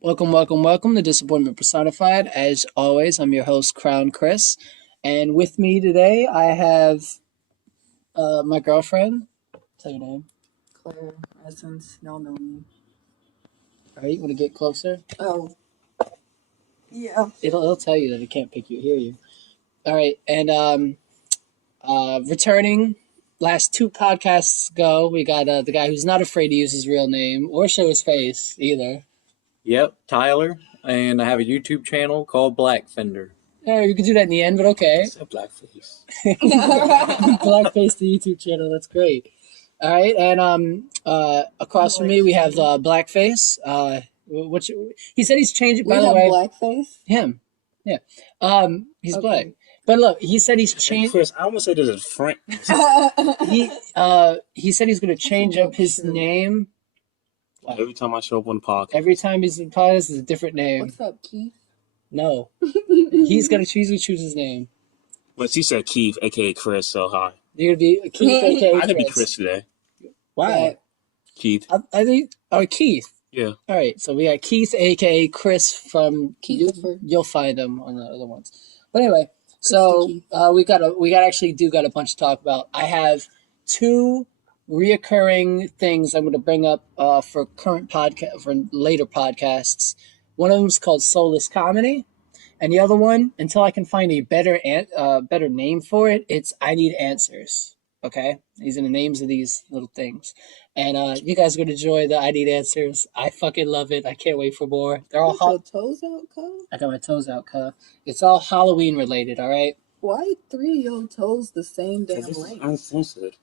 Welcome to Disappointment Personified. As always, I'm your host, Krowned Kris. And with me today, I have my girlfriend. Say your name. Claire, Essence, y'all know me. All right, you want to get closer? Oh, yeah. It'll tell you that it can't hear you. All right, and returning last two podcasts ago, we got the guy who's not afraid to use his real name or show his face either. Yep, Tyler, and I have a YouTube channel called Blackfender. Yeah, you could do that in the end, but okay. It's a blackface. Blackface the YouTube channel. That's great. All right, and across from me we have Blackface. He said he's changing. By the way, blackface. him, yeah. He's Okay. black. But look, he said he's changed. Chris, I almost said this is Frank. He said he's going to change up his name. Every time I show up on the podcast. Every time he's in podcast, is a different name. What's up, Keith? No, he's going to choose his name. But she said Keith, aka Chris, so hi. You're going to be Keith, aka I could be Chris today. Wow. Keith. I think. Oh, Keith. Yeah. All right, so we got Keith, aka Chris from. Keithifer. You'll find him on the other ones. But anyway, so we got a bunch to talk about. I have two reoccurring things I'm going to bring up for current podcast for later podcasts. One of them is called Soulless Comedy, and the other one, until I can find a better name for it, it's I Need Answers. Okay, these are the names of these little things, and you guys are going to enjoy the I Need Answers. I fucking love it. I can't wait for more. They're all Your toes out, cuz? I got my toes out, cuz. It's all Halloween related, all right? Why 3 of your toes the same damn This is length? uncensored.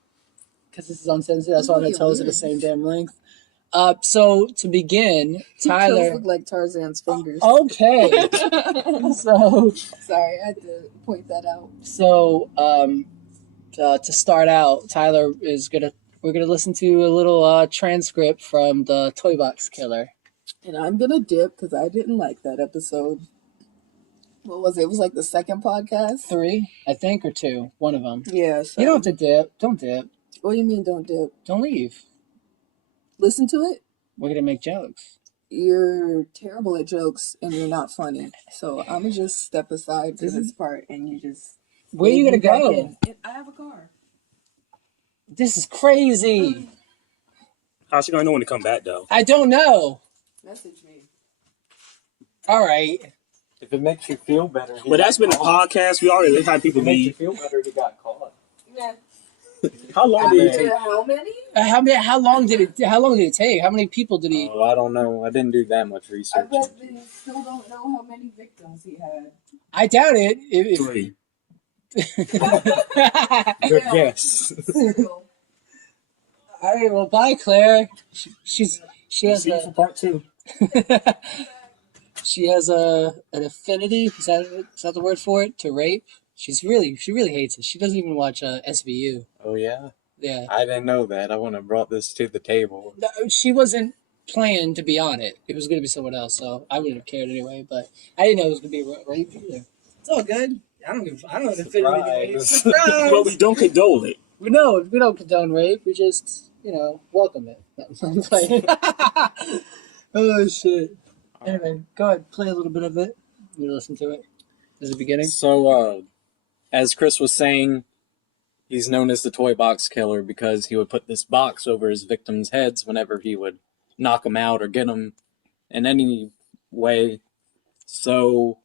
Because this is uncensored. That's why my Look at toes are the weird. same damn length. So to begin, Your Tyler. toes look like Tarzan's fingers. Okay. So Sorry, I had to point that out. to start out, we're gonna listen to a little transcript from the Toy Box Killer. And I'm gonna dip because I didn't like that episode. What was it? It was like the second podcast? 3, I think, or 2. One of them. Yeah. So. You don't have to dip. Don't dip. What do you mean don't dip? Don't leave. Listen to it? We're gonna make jokes. You're terrible at jokes and you're not funny. So I'm gonna just step aside for this part and you just. Where are you gonna back go? in. I have a car. This is crazy. How's she gonna know when to come back though? I don't know. Message me. All right. If it makes you feel better. But that's been a podcast. We already had people If it makes you leave. feel better, he got caught. Yeah. How long did it take? How many? How long did it take? How many people did he? Oh, I don't know. I didn't do that much I research. bet they still don't know how many victims he had. I doubt it. 3. Good guess. All right. Well, bye, Claire. She has See you for part 2. she has an affinity. Is that the word for it? To rape. She really hates it. She doesn't even watch SVU. Oh, yeah? Yeah. I didn't know that. I wouldn't have brought this to the table. No, she wasn't planning to be on it. It was going to be someone else, so I wouldn't have cared anyway. But I didn't know it was going to be rape either. It's all good. I don't have affinity to rape. Surprise! But we don't condone it. We don't condone rape. We just, welcome it. I'm playing. Oh, shit. Anyway, go ahead. Play a little bit of it. You listen to it. This is the beginning. So, as Chris was saying, he's known as the Toy Box Killer because he would put this box over his victims' heads whenever he would knock them out or get them in any way. So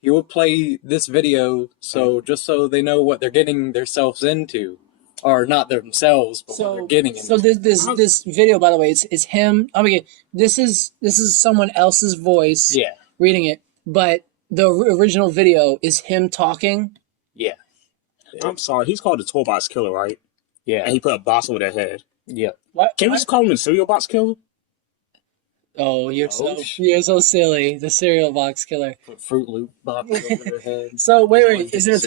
he would play this video just so they know what they're getting themselves into. Or not themselves, but what they're getting into. So this video, by the way, it's him. I mean, this is someone else's voice reading it, but the original video is him talking. Yeah. I'm sorry. He's called the Toy Box Killer, right? Yeah. And he put a box over their head. Yeah. What? Can we just call him the Cereal Box Killer? Oh, you're so silly. The cereal box killer. Put Fruit Loop box over their head. So wait, is it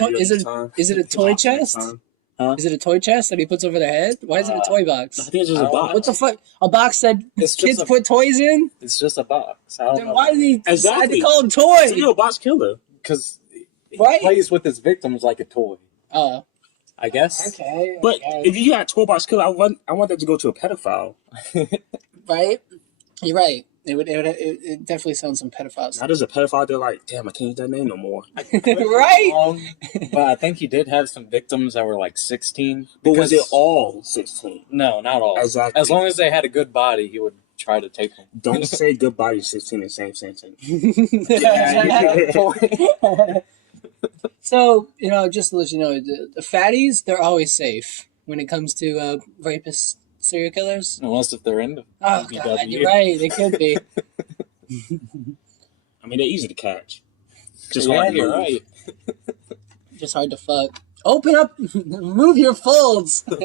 a toy chest? Huh? Is it a toy chest that he puts over their head? Why is it a toy box? I think it's just a box. What the fuck? A box that kids put toys in? It's just a box. I don't Then know. why did he decide Exactly. to call him toy? Cereal Box Killer. Because he Right? plays with his victims like a toy. Oh, I guess. okay. But okay. if you got Toy Box Killer, I want that to go to a pedophile. Right? You're right. It definitely sounds some pedophile Now stuff. there's a pedophile. They're like, damn, I can't use that name no more. Right? Wrong, but I think he did have some victims that were like 16. But was it because- all 16? No, not all. Exactly. As long as they had a good body, he would try to take them. Don't say goodbye to 16 in the same sentence. So, just to let you know, the fatties, they're always safe when it comes to rapists, serial killers. Unless if they're into Oh, BW. God, you're right. They could be. I mean, they're easy to catch. Just Yeah, hard to you're move. right. Just hard to fuck. Open up, move your folds. All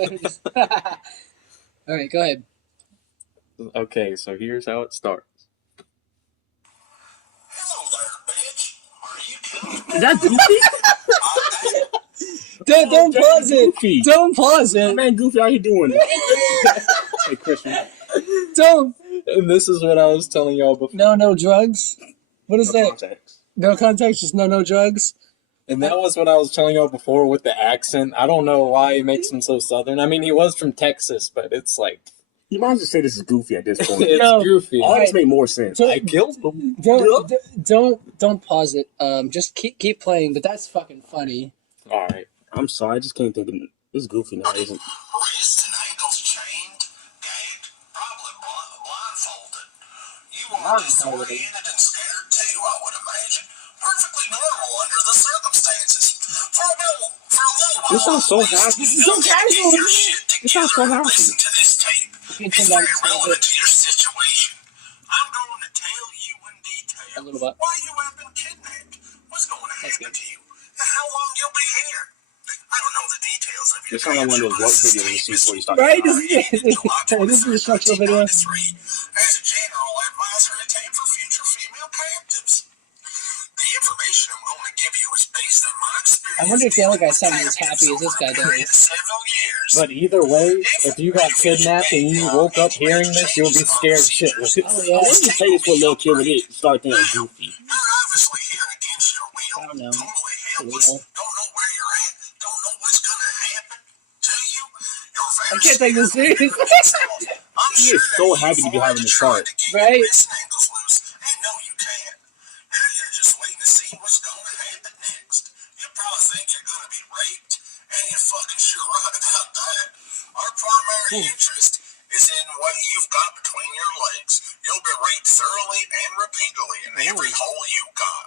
right, go ahead. Okay, so here's how it starts. Hello there, bitch. Are you Is that Goofy? Don't pause it. Goofy. Don't pause My it. man Goofy out here doing it. Hey, Chris, Don't. And this is what I was telling y'all before. No drugs. What is no that? context. No context, just no drugs. And that was what I was telling y'all before with the accent. I don't know why it makes him so southern. I mean, he was from Texas, but it's like, You might as well say this is Goofy at this point. it's No. goofy. All this make more sense. I killed him. Don't pause it. Just keep playing. But that's fucking funny. All right. I'm sorry, I just can't think of it. This is Goofy now, isn't it? wrists and ankles chained, gagged, probably blindfolded? You are disoriented and scared too, I would imagine. Perfectly normal under the circumstances. For a little while. This sounds so happy. This is so casual. This sounds so happy. Listen to this tape. You can It's turn down very just a little relevant bit. to your situation. I'm going to tell you in detail A little bit. why you have been kidnapped, what's going to That's happen good. to you, and how long you'll be here. I don't know the details of your This sounds like one of those work videos you see before you start. Right? This is a structural video. As a general advisory tape for future female captives. The information I'm going to give you is based on my experience. I wonder if the other guy sounded as happy as this guy does. Several years. But either way, if you got kidnapped and you woke up hearing this, you'll be scared shitless. Oh, yeah. I want you to play this for a little kid when it start thinking Goofy. You're obviously here against your will. I don't know. Totally helpless. Will. Don't know where you're at. Don't know what's going to happen to you. You're very I can't take this scared. serious. I'm He sure is so that happy to be you've having already this tried start. to keep Right? your wrists and ankles loose, and no, you can't. Now you're just waiting to see what's going to happen next. You probably think you're going to be raped, and you're fucking sure right about that. Our primary interest is in what you've got between your legs. You'll be raped thoroughly and repeatedly in every hole you got.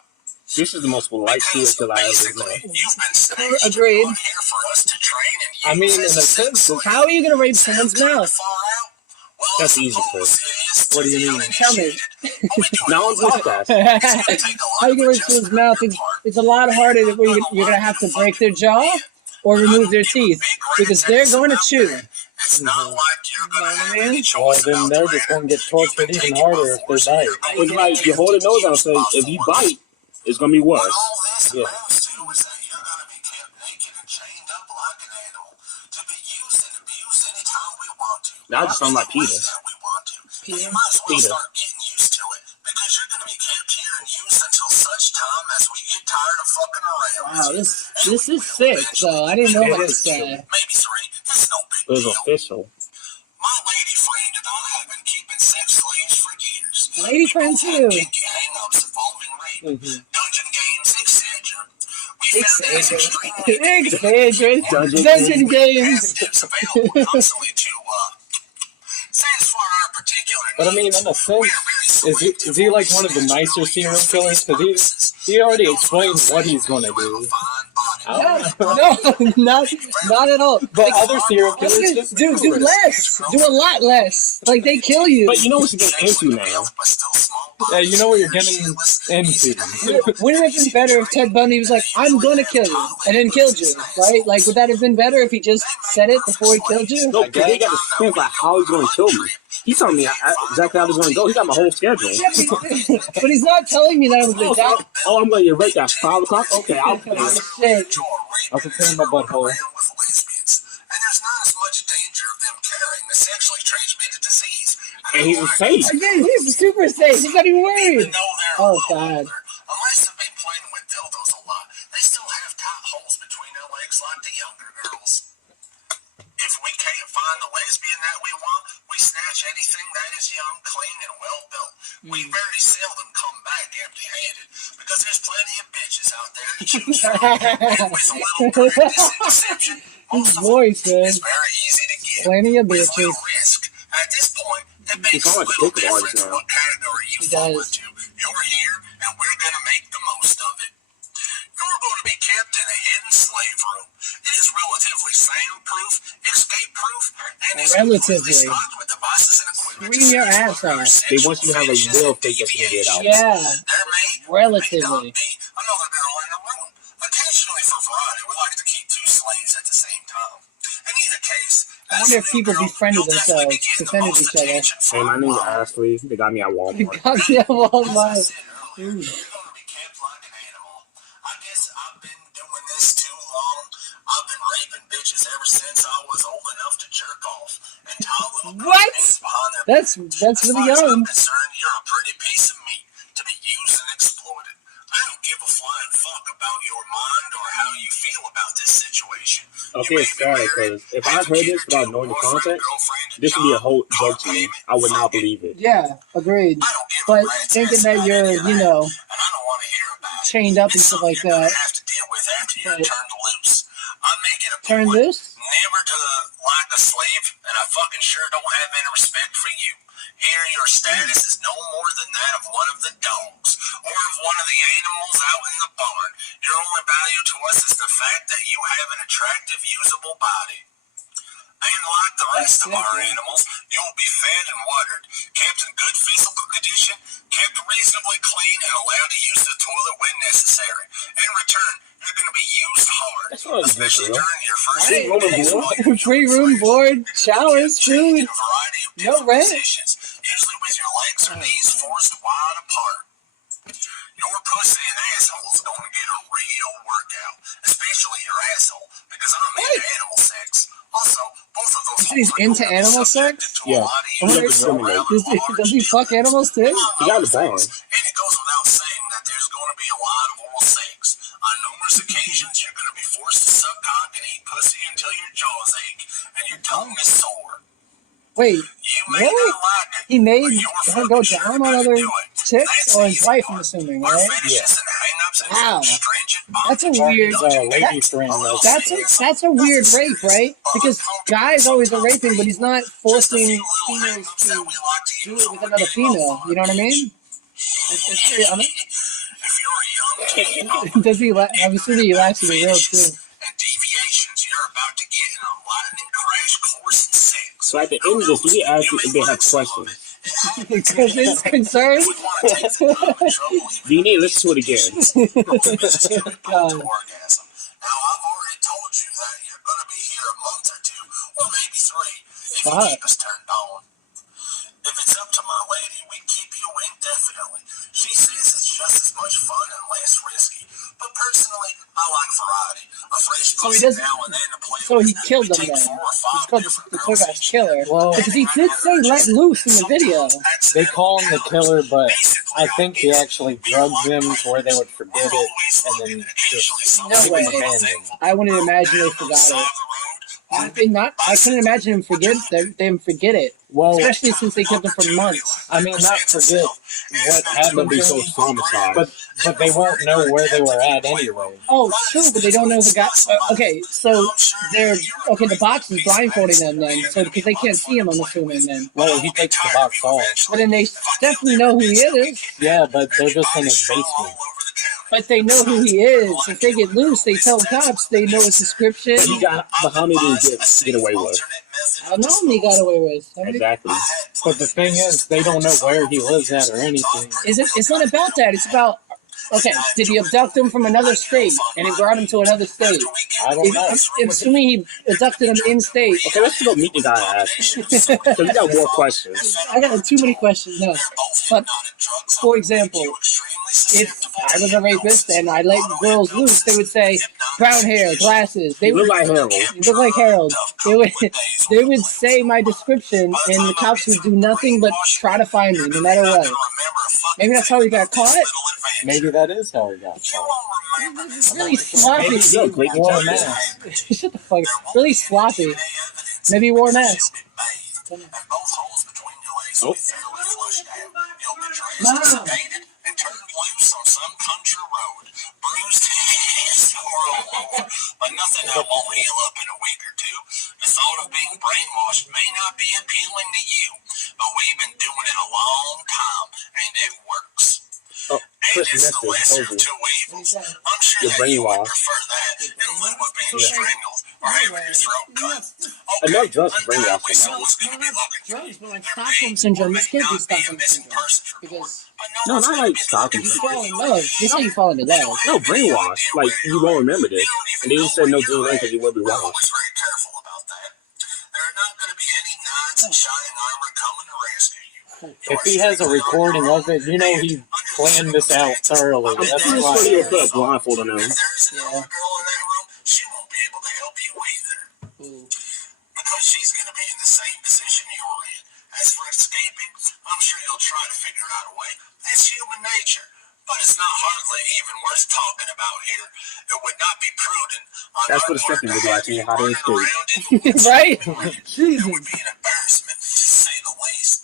This is the most polite serial killer I ever Basically, met. you've been snatched Agreed. and brought here for us to train and use I mean, as in a sex sense, slave. How are you gonna rape someone's mouth? Far out? Well, That's I easy, suppose Chris. it is What to do you the mean? Tell me. uninitiated. But we do Now on it all the podcast. time. It's gonna take a lot How you of gonna rape adjustment someone's on mouth? your part. It's a lot harder than where you're gonna have to break their jaw or remove their teeth because they're going to chew. It's not like you're gonna Know what I have any mean? Well, choice then about they're the just matter. going to get tortured You've been even taken by harder if they force, bite. and you're going It's like you hold a nose out and say, if you bite, it's gonna be What worse. all this Yeah. amounts to is that you're going to be kept naked and chained up like an animal to be used and abused anytime we want to. That just sound like Any way Peter. that we want to. And Peter? you might as well Peter. start getting used to it because you're going to be kept here and used until such time as we get tired of fucking around. Wow, this is sick. So I didn't know about this guy. Maybe 3. It's no big It was deal. official. My lady friend and I have been keeping sex slaves for years. Lady friend We both have too. kinky hang-ups involving rape, Mhm. dungeon games, etc. We found that it's extremely Dungeon games. has tips available constantly to satisfy our particular needs. But I mean, in a We are sense, very is he like one of the nicer serial killers? Because he already explained what he's going to do. I don't know. No, not at all. But other serial killers just do less. Do a lot less. Like they kill you. But you know what you're getting into now. Yeah, you know what you're getting into. Wouldn't it have been better if Ted Bundy was like, "I'm gonna kill you," and then killed you, right? Like, would that have been better if he just said it before he killed you? No, because they got to think like how he's going to kill me. He's telling me exactly how he's going to go. He got my whole schedule. Yeah, but he's not telling me that it was like that. Oh, I'm going to get raped at 5 o'clock? Okay, I'll pay. Shit. I'll prepare my butthole. And there's not as much danger of them carrying the sexually transmitted disease. And he's a safe. Again, he's super safe. He's not even worried. Even though they're Oh, a little God. older, unless they've been playing with dildos a lot, they still have tight holes between their legs like the younger girls. If we can't find the lesbian that we want, we snatch anything that is young, clean, and well built. We very seldom come back empty-handed because there's plenty of bitches out there to choose from. And with a little practice and deception, most of them is very easy to get. Plenty of With bitches. little risk. At this point, it makes sound like a little pickup artist difference now. what category you He fall does. into. You're here, and we're going to make the most of it. You're going to be kept in a hidden slave room. It is relatively soundproof, escape-proof, and is completely stocked with devices and equipment to Scream your satisfy ass your off. They want you to have a fetishes real and fake that's gonna get out. Yeah, There may relatively. not be another girl in the room. Occasionally, for variety, we like to keep two slaves at the same time. In either case, I wonder if people befriended themselves, defended each other. Hey, my name's Ashley. They got me at Walmart. God, yeah, Walmart. As I said earlier, you're going to be kept like an animal. I guess I've been doing this too long. I've been raping bitches ever since I was old enough to jerk off and tie little What? names behind their That's As really far as I'm young. concerned, you're a pretty piece of meat to be used and exploited. I don't give a flying fuck about your mind or how you feel about this situation. Okay, it's sad because if I heard this without knowing the context, this would be a whole joke to me. I would not believe it. Yeah, agreed. But thinking that you're, you know, And I don't want to hear about it. chained up and It's stuff something like you're that. gonna have to deal with after you're But- turned loose. I make it a Turn point loose? never to like a slave, and I fucking sure don't have any respect for you. Here, your status is no more than that of one of the dogs, or of one of the animals out in the barn. Your only value to us is the fact that you have an attractive, usable body. And like the rest of our animals, you'll be fed and watered, kept in good physical condition, kept reasonably clean, and allowed to use the toilet when necessary. In return, you're going to be used hard, That's what I was especially thinking, during your first Free room and days board? while you're Free room, board, showers, food, in a variety of no different rent. positions, usually with your legs or knees forced wide apart. Your pussy and asshole is going to get a real workout, especially your asshole, because I'm into animal sex. Also, both of those He's holes are into gonna be animal subjected sex? to a Yeah. lot of I wonder use if- around Does he large fuck dealers. animals too? Among He got other the barn. things, and it goes without saying that there's going to be a lot of oral sex. On numerous occasions, you're going to be forced to suck cock and eat pussy until your jaws ache and your tongue is sore. Wait, You may really? not like it, He made but you're her go fucking sure down on gonna other do it. chicks? That's Or the his easy wife, part. I'm assuming, Our right? fetishes and hang-ups and Wow. stringent That's a bondage weird- don't you lady get? friend A little knows. That's a weird rape, right? Because guys always are raping, but he's not forcing females to do it with another female. You know what I mean? It's very If you're a young teen, Does he? I'm assuming he likes to be real too. and deviations, you're about to get in a lightning crash course in sex. So at the end of this, you get asked if they have questions. Because it's concerned. If we want to take some time and trouble, Do you need to listen to it again? God. orgasm. Now, I've already told you that you're going to be here a month or two, or maybe 3, if you Fuck. keep us turned on. If it's up to my lady, we keep you indefinitely. She says it's just as much fun and less risky. But personally, I like variety. A fresh So he pussy doesn't- now and then to play So he with. killed We them take then. 4 or 5 It's called different the girls tour guy's each killer. Well, Because he did say let loose in the video. They call him the killer, but I think he actually drugged them to where they would forget it and then just No way. abandon it. I wouldn't imagine they forgot it. I couldn't imagine him them forget it. Well, Especially since they kept him for months. I mean, not forget what They'll happened be to so them, traumatized. but they won't know where they were at anyway. Oh, true, but they don't know the guy. Okay, so the box is blindfolding them then, so because they can't see him, I'm assuming then. Well, he takes the box off. But then they definitely know who he is. Yeah, but they're just in his basement. But they know who he is. If they get loose, they tell cops. They know his description. He got, but how many did he get away with? I don't know how many he got away with. How many- Exactly. But the thing is, they don't know where he lives at or anything. It's not about that. It's about, okay, did he abduct him from another state and he brought him to another state? I don't know. I'm assuming he abducted him in state. Okay, let's go meet the guy and ask him. So we got more questions. I got too many questions now. But, for example, if I was a rapist and I let girls loose, they would say, brown hair, glasses. They He would look like Harold. You look like Harold. They would say my description, and the cops would do nothing but try to find me, no matter what. Maybe that's how he got caught. Maybe that is how he got caught. It's really sloppy. Maybe you're a great Wore a detective. mask. Shut the fuck up. Really sloppy. Maybe he wore a mask. And both holes between your legs will be fairly flushed out. You'll emancipated and turned loose on some country road. Bruised and sore all over, but nothing that won't heal up in a week or two. The thought of being brainwashed may not be appealing to you, but we've been doing it a long time, and it works. Oh, And Chris it's the Method lesser told of you. two evils. I'm sure You're that you would brainwashed. prefer that in lieu of being strangled or having your throat cut. Enough drugs to Undoubtedly brainwash someone's going to be looking for Drugs, you. but like There Stockholm may syndrome. or This may can't be not be a Stockholm missing syndrome persons report, because but No, one's not gonna like be Stockholm looking you for fall you in love. This how you fall into love. No, brainwash. Like, you won't remember this. And they just said no DNA because you will be We're washed. always very careful about that. There are not going to be any knights in shining armor coming to rescue you. If he has a recording of it, you know he planned this out thoroughly. I'm That's pretty why. sure you'll put a blindfold on them. If there is another girl in that room, she won't be able to help you either. Because she's going to be in the same position you're in. As for escaping, I'm sure you'll try to figure out a way. That's human nature. But it's not hardly even worth talking about here. It would not be prudent on That's our what the part second to video I have seen, you how they running escape. around in the woods. Right? It would Jesus. be an embarrassment, to say the least.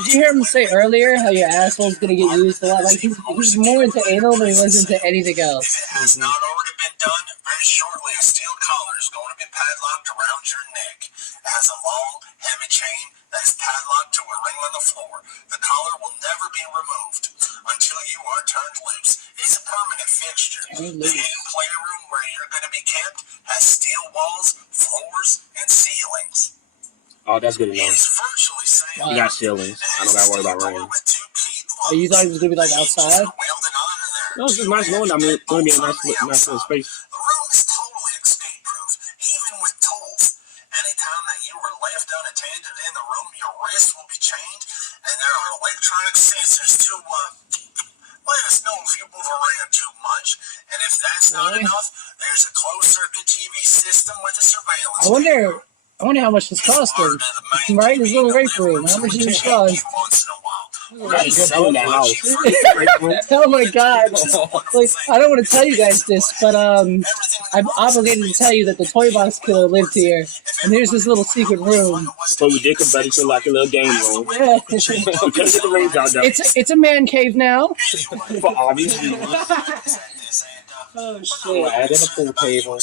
Did you hear him say earlier how your asshole's gonna get used a lot? Like he's more into anal than he was into anything If else. it has not already been done, very shortly a steel collar is going to be padlocked around your neck. It has a long, heavy chain that is padlocked to a ring on the floor. The collar will never be removed until you are turned loose. It is a permanent fixture. Turned The loose. hidden playroom where you're going to be kept has steel walls, floors, and ceilings. Oh, that's good It enough. is virtually You got ceilings. I don't gotta worry about rain. Oh, you thought he was gonna be like outside? No, it's just nice knowing I'm going to be a nice little space. The room is totally escape proof, even with tools. Anytime that you were left unattended in the room, your wrists will be chained, and there are electronic sensors to let us know if you move around too much. And if that's not Really? enough, there's a closed circuit TV system with a surveillance. I wonder how much this cost him. Right? His little rape room. How much did this cost? Once in a while. Gotta sell in that house. Oh my god. Like, I don't want to tell you guys this, but I'm obligated to tell you that the toy box killer lived here, and there's this little secret room. So we did convert it to like a little game room. Yeah. We couldn't get the rings out though. It's a man cave now. For obvious reasons. Oh We'll shit. add in a pool table.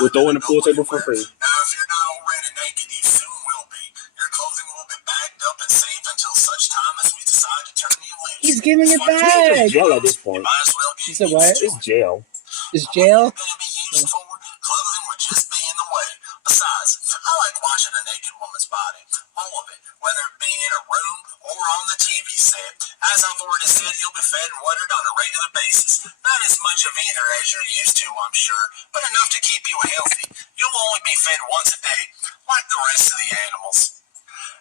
We'll throw in the pool table for free. Now, if you're not already naked, you soon will be. Your clothing will be bagged up and saved until such time as we decide to turn you in. He's giving it It's back. jail at this point. Might as well He get said used what? to It's jail. Is jail? Going to be used for, clothing would just be in the way. Besides, I like watching a naked woman's body. All of it, whether it be in a room or on the TV set. As I've already said, you'll be fed and watered on a regular basis. Not as much of either as you're used to, I'm sure, but enough to keep you healthy. You'll only be fed once a day, like the rest of the animals.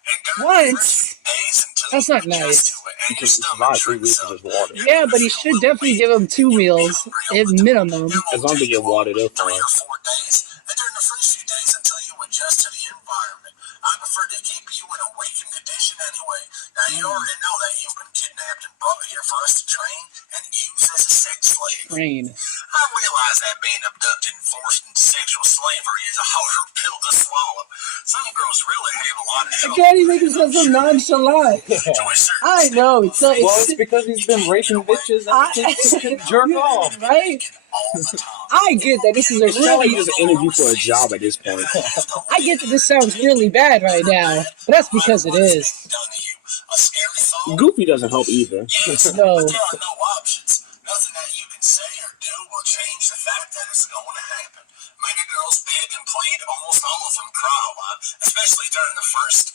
And during the Once? first few days until That's you not adjust nice. to it and your Because it's stomach about 3 drinks weeks up. of just water. Yeah, but he should definitely give him 2 meals at minimum. As long as they get water, they'll 3 fine. or 4 days, and during the first few days until you adjust to the environment. I prefer to keep you in a waking condition anyway. Now, you already know that you've been kidnapped and brought here for us to train and use as a sex slave. Train. I realize that being abducted and forced into sexual slavery is a harder pill to swallow. Some girls really have a lot of trouble. Again, he makes himself so nonchalant. To a certain I know. It's so. Well, it's because he's been raping bitches ever since he could jerk off. Right? all the time. I get that this is a show. Really, just an interview for a job at this point. I get that this sounds really bad right now, but that's because it is. A scary thought? Goofy doesn't help either. Yes, No. but there are no options. Nothing that you can say or do will change the fact that it's going to happen. Many girls beg and plead, almost all of them cry a lot, especially during the first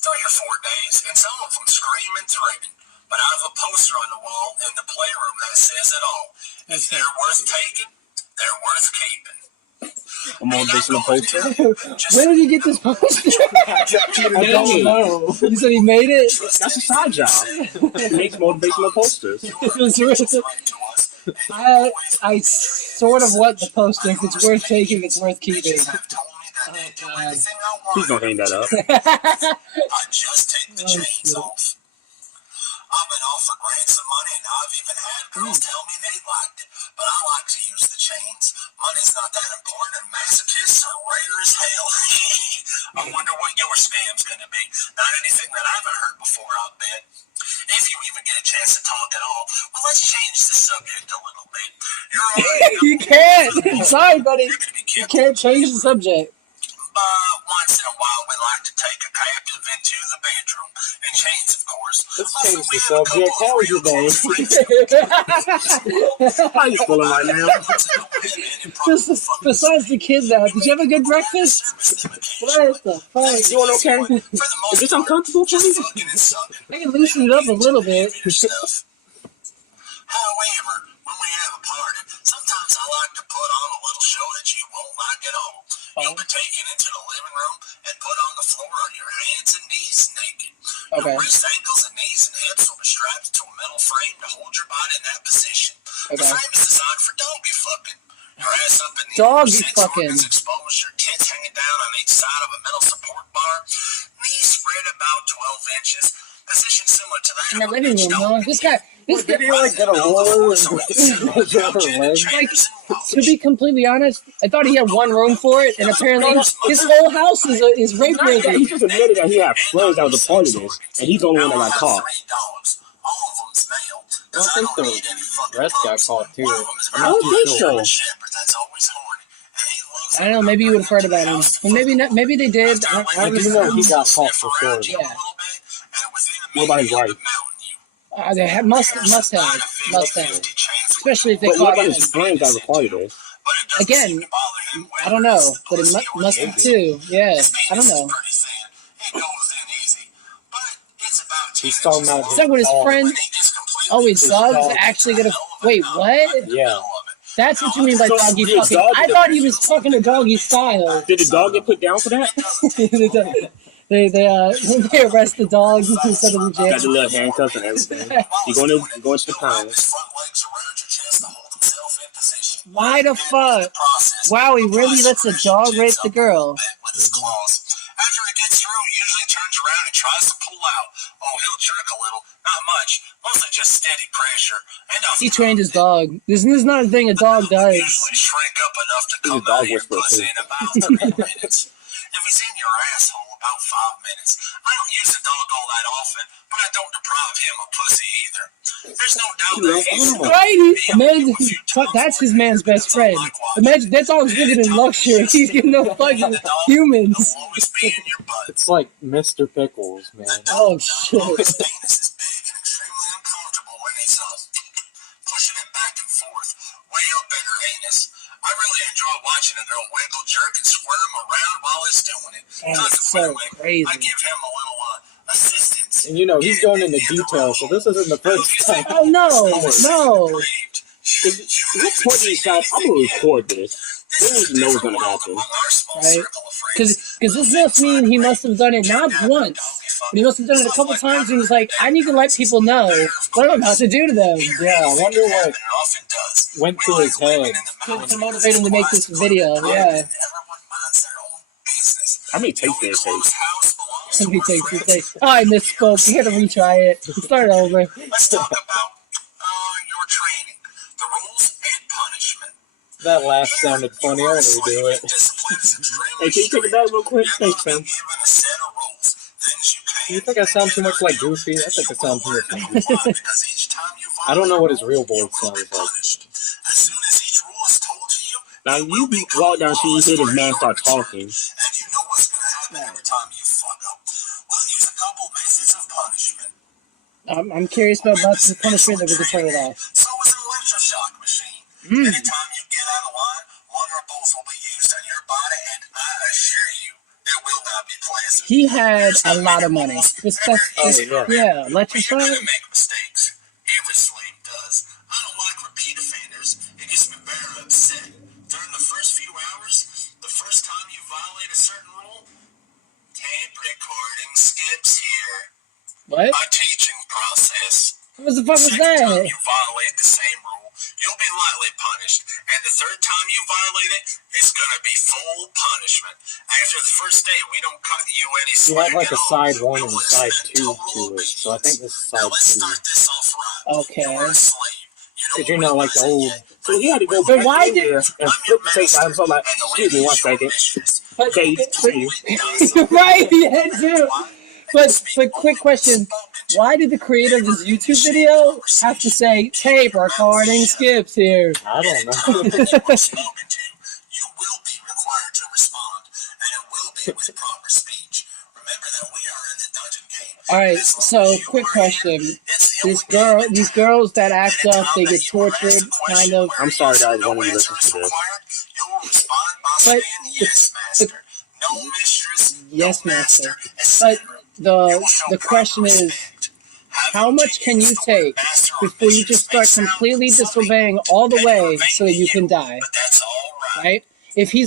3 or 4 days, and some of them scream and threaten. But I have a poster on the wall in the playroom that says it all. If they're worth taking, they're worth keeping. A motivational poster. Where did he get this poster? I don't know. He said he made it. That's a side job. He makes motivational posters. I sort of want the poster. If it's worth taking, it's worth keeping. Oh, God. Please don't hang that up. I just take the chains off. I've been offered ransom money and I've I've even had girls tell me they liked it, but I like to use the chains. Money's not that important, and masochists are rare as hell. I wonder what your scam's gonna be. Not anything that I haven't heard before, I'll bet. If you even get a chance to talk at all, well, let's change the subject a little bit. You're already You can't. Sorry, buddy. you're gonna be You kept. can't change the subject. Once in a while, we like to take a captive into the bedroom. In chains, of course. Let's Also, change we the have a subject. couple How of was your real day? close friends. How you feeling right now? Just besides the kids now, did you have a good breakfast? What the fuck? You doing okay? Is this uncomfortable for you? I can loosen it up a little bit. However, when we have a party, sometimes I like to put on a little show that you won't like at all. You'll be taken into the living room and put on the floor on your hands and knees naked. Okay. Your wrists, ankles, and knees and hips will be strapped to a metal frame to hold your body in that position. The Okay. frame is designed for doggy fucking. Your ass up in the Doggy sex fucking. organs exposed, your tits hanging down on each side of a metal support bar, knees spread about 12 inches, position similar to that In the of a living bitch room, huh? dog. This guy, Did he like get a roller and like, to be completely honest, I thought he had one room for it, and apparently his whole house is rape He worthy. just admitted that he had friends that was a part of this, and he's the only one that got caught. I think the rest got caught too. I don't think so. I don't know, maybe you would have heard about him. Well, maybe not, maybe they did. I do know he got caught for sure. Yeah. What about his wife? They must have. Especially if they But what caught about him. his friends that were part of this? Again, I don't know, but it must be too. Yeah, I don't know. He's talking about Is that what his friend? Oh, his dog's actually gonna. Wait, what? Yeah. That's what you mean by So, doggy the fucking. dog- I thought he was fucking a doggy style. Did the dog get put down for that? They arrest the dog instead of the jail. Got the little handcuffs and everything. You going to the pound. Why the fuck? Wow, he really lets a dog rape the girl. After it gets through, he usually turns around and tries to pull out. Oh, he'll jerk a little. Not much. Mostly just steady pressure. And He trained his dog. This is not a thing a dog does. usually shrink up enough to He's a come dog out of your whisperer, pussy too. in about 10 minutes. If he's in your asshole, about 5 minutes. I don't use the dog all that often, but I don't deprive him of pussy either. There's no doubt that he's Right? That's his man's best friend. Imagine that dog's living in luxury. He's getting no fucking humans. will always be in your butt. It's like Mr. Pickles, man. Oh shit. His penis is big and extremely uncomfortable when he's pushing it back and forth, way up in her anus. I really enjoy watching a girl wiggle, jerk, and squirm around while he's doing it. And it's so crazy. I give him a little assistance. And you know, he's going into detail, so this isn't the first time. Oh no, no. What point do you decide, I'm going to record this? They don't even know what's going to happen. Right? Because this must mean he must have done it not once, but he must have done it a couple times, and he's like, I need to let people know what I'm about to do to them. Yeah, I wonder what went through his head. To motivate him to make this video, yeah. How many takes did it take? Somebody takes. Oh, I misspoke. You gotta retry it. Start over. Let's talk about your training, the rules and punishment. That laugh sounded funny. I want to redo it. Hey, can you take it back real quick? Thanks, Sam. Do you think I sound too much like Goofy? I think I sound too much like Goofy. I don't know what his real voice sounds like. As soon as each rule is told to you, Now, you walk down the street, you hear this man start talking. and you know what's going to happen every time you fuck up. We'll use a couple methods of punishment. I'm curious about lots of punishment that we can turn it off. So is an electroshock machine. Anytime you get out of line, one or both will be used on your body, and I assure you, it will not be pleasant. He had a lot of money. Yeah, electrified. You're going to make mistakes. Every slave does. I don't like repeat offenders. It gets me very upset. During the first few hours, the first time you violate a certain rule, tape recording skips here. What? A teaching process. What the fuck was Second time that? you violate the same rule, you'll be lightly punished. And the third time you violate it, it's going to be full punishment. After the first day, we don't cut you any He slack had like at a all. side 1 We and will side spend 2 total to it, so I think this is Now side let's 2. start this off right. Okay. You were a slave. Because you know, like the old. So he had to go But back why in did- there and flip the tape by himself. Like, excuse me 1 second. But, Okay, continue. right, yeah, too. But quick question. Why did the creator of this YouTube video have to say, tape recording skips here? I don't know. You will be required to respond, and it will be with proper speech. Remember that we are in the dungeon game. Alright, so quick question. These girls that act up, they get tortured, kind of. I'm sorry that I was wanting to listen to this. But yes, master. But the question is, how much can you take before you just start completely disobeying all the way so that you can die? Right? If you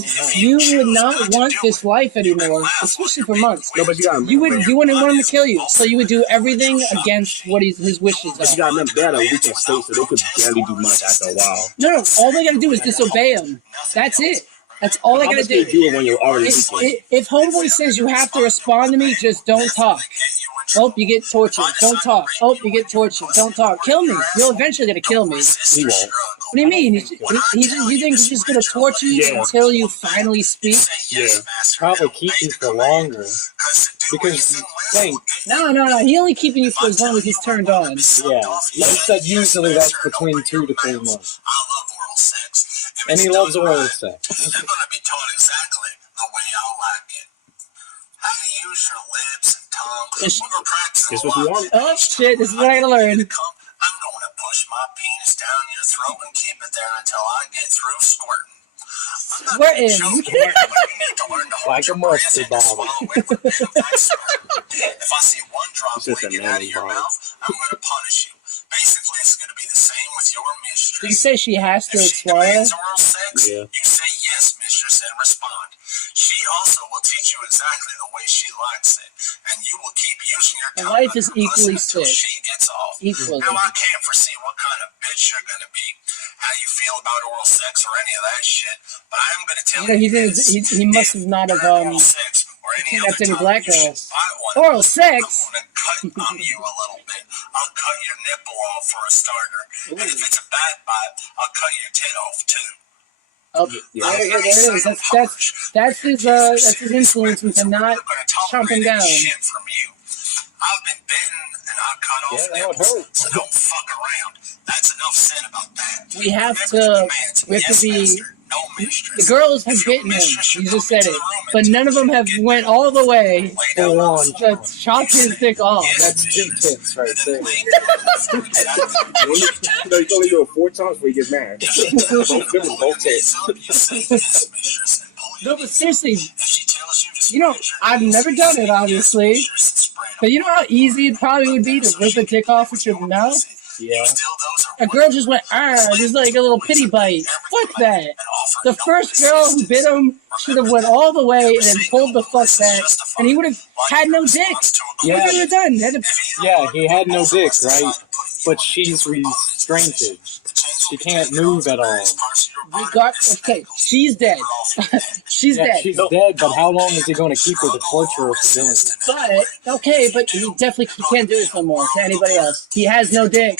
would not want this life anymore, especially for months. No, but You wouldn't want him to kill you, so you would do everything against what his wishes But you are. gotta remember, they're at a weakened state, so they could barely do much after a while. No, all they gotta do is disobey him. That's it. That's all they How gotta much can you do. do it when you're already weakened? If homeboy says you have to respond to me, just don't talk. Oh, you get tortured. Don't talk. Oh, you get tortured. Don't talk. Kill me. You're eventually gonna kill me. He won't. What do you mean? You think he's just gonna torture you Yeah. until you finally speak? Yeah. Probably keep you for longer. Because, think, No. He only keeping you for as long as he's turned on. yeah. He said usually that's between 2 to 3 months. I love oral sex. And he loves oral sex. They're gonna be taught exactly the way I like it. How to use your lips and tongue. We're practicing This what you want? Oh shit! This is what I gotta learn. I'm going to push my penis down your throat and keep it there until I get through squirting. Like a mustard bottle. If I see one drop It's just a leaking out of mayonnaise your bottle. mouth, I'm going to punish you. Basically, it's going to be the same with your Did you mistress. say she has to If she swallow? demands oral sex, Yeah. you say yes, mistress, and respond. She also will teach you exactly the way she likes it, and you will keep using your tongue Life is under her pussy equally until sick. she gets off. Equally. Now, I can't foresee what kind of bitch you're going to be, how you feel about oral sex or any of that shit, but I am going to tell You know, you he didn't. this. He must have not have Oral sex or any kidnapped other any time black you should girls. find one, Oral I'm sex. going to cut on you a little bit. I'll cut your nipple off for a starter, and if it's a bad bite, I'll cut your tit off too. Oh, there it is. That's his influence with him not chomping down. Shit from you. I've been bitten and I cut off Yeah, that would nipples, hurt. so don't fuck around. That's enough said about that. We have Remember the to demands. be. Master, no mistress. The girls have bitten him. You just said it, but none of them have went all the way Full on. to chop his dick off. That's 2 tits right there. You only do it 4 times before he gets mad. Both nipples, both tits. No, but seriously, you know, I've never done it, obviously, but you know how easy it probably would be to rip a dick off with your mouth? Yeah. A girl just went, just like a little pity bite. Fuck that. The first girl who bit him should have went all the way and then pulled the fuck back, and he would have had no dick. Yeah. What would he have done? Yeah, he had no dick, right? But she's restrained. She can't move at all. Okay, she's dead. She's Yeah, dead. she's dead, but how long is he going to keep her to torture her for doing it? But he definitely can't do this no more to anybody else. He has no dick.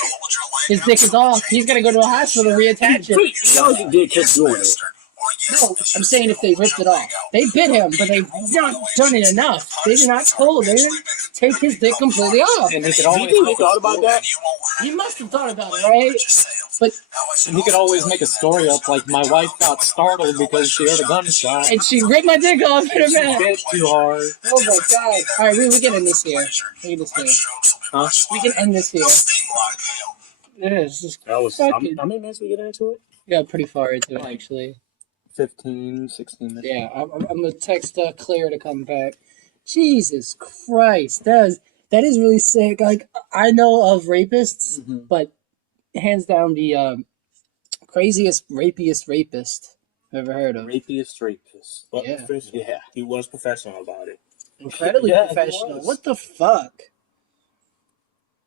His dick is off. He's got to go to a hospital to reattach it. He always did keep doing it. No, I'm saying if they ripped it off. They bit him, but they've not done it enough. They did not pull him. They didn't take his dick completely off. And he could Do you always think he make thought about that? He must have thought about it, right? But and he could always make a story up like my wife got startled because she heard a gunshot. and she ripped my dick off in her She mouth. bit too hard. Oh my god! All right, we can end this here. We can end this here. Huh? We can end this here. It is just That was, fucking. how many minutes we get into it? Yeah, pretty far into it actually. 15, 16 minutes. Yeah, I'm gonna text Claire to come back. Jesus Christ, that is really sick. Like I know of rapists, but hands down the craziest, rapiest rapist I've ever heard of. Rapist. But Yeah. professional. Yeah. He was professional about it. Incredibly Yeah, he professional. was. What the fuck?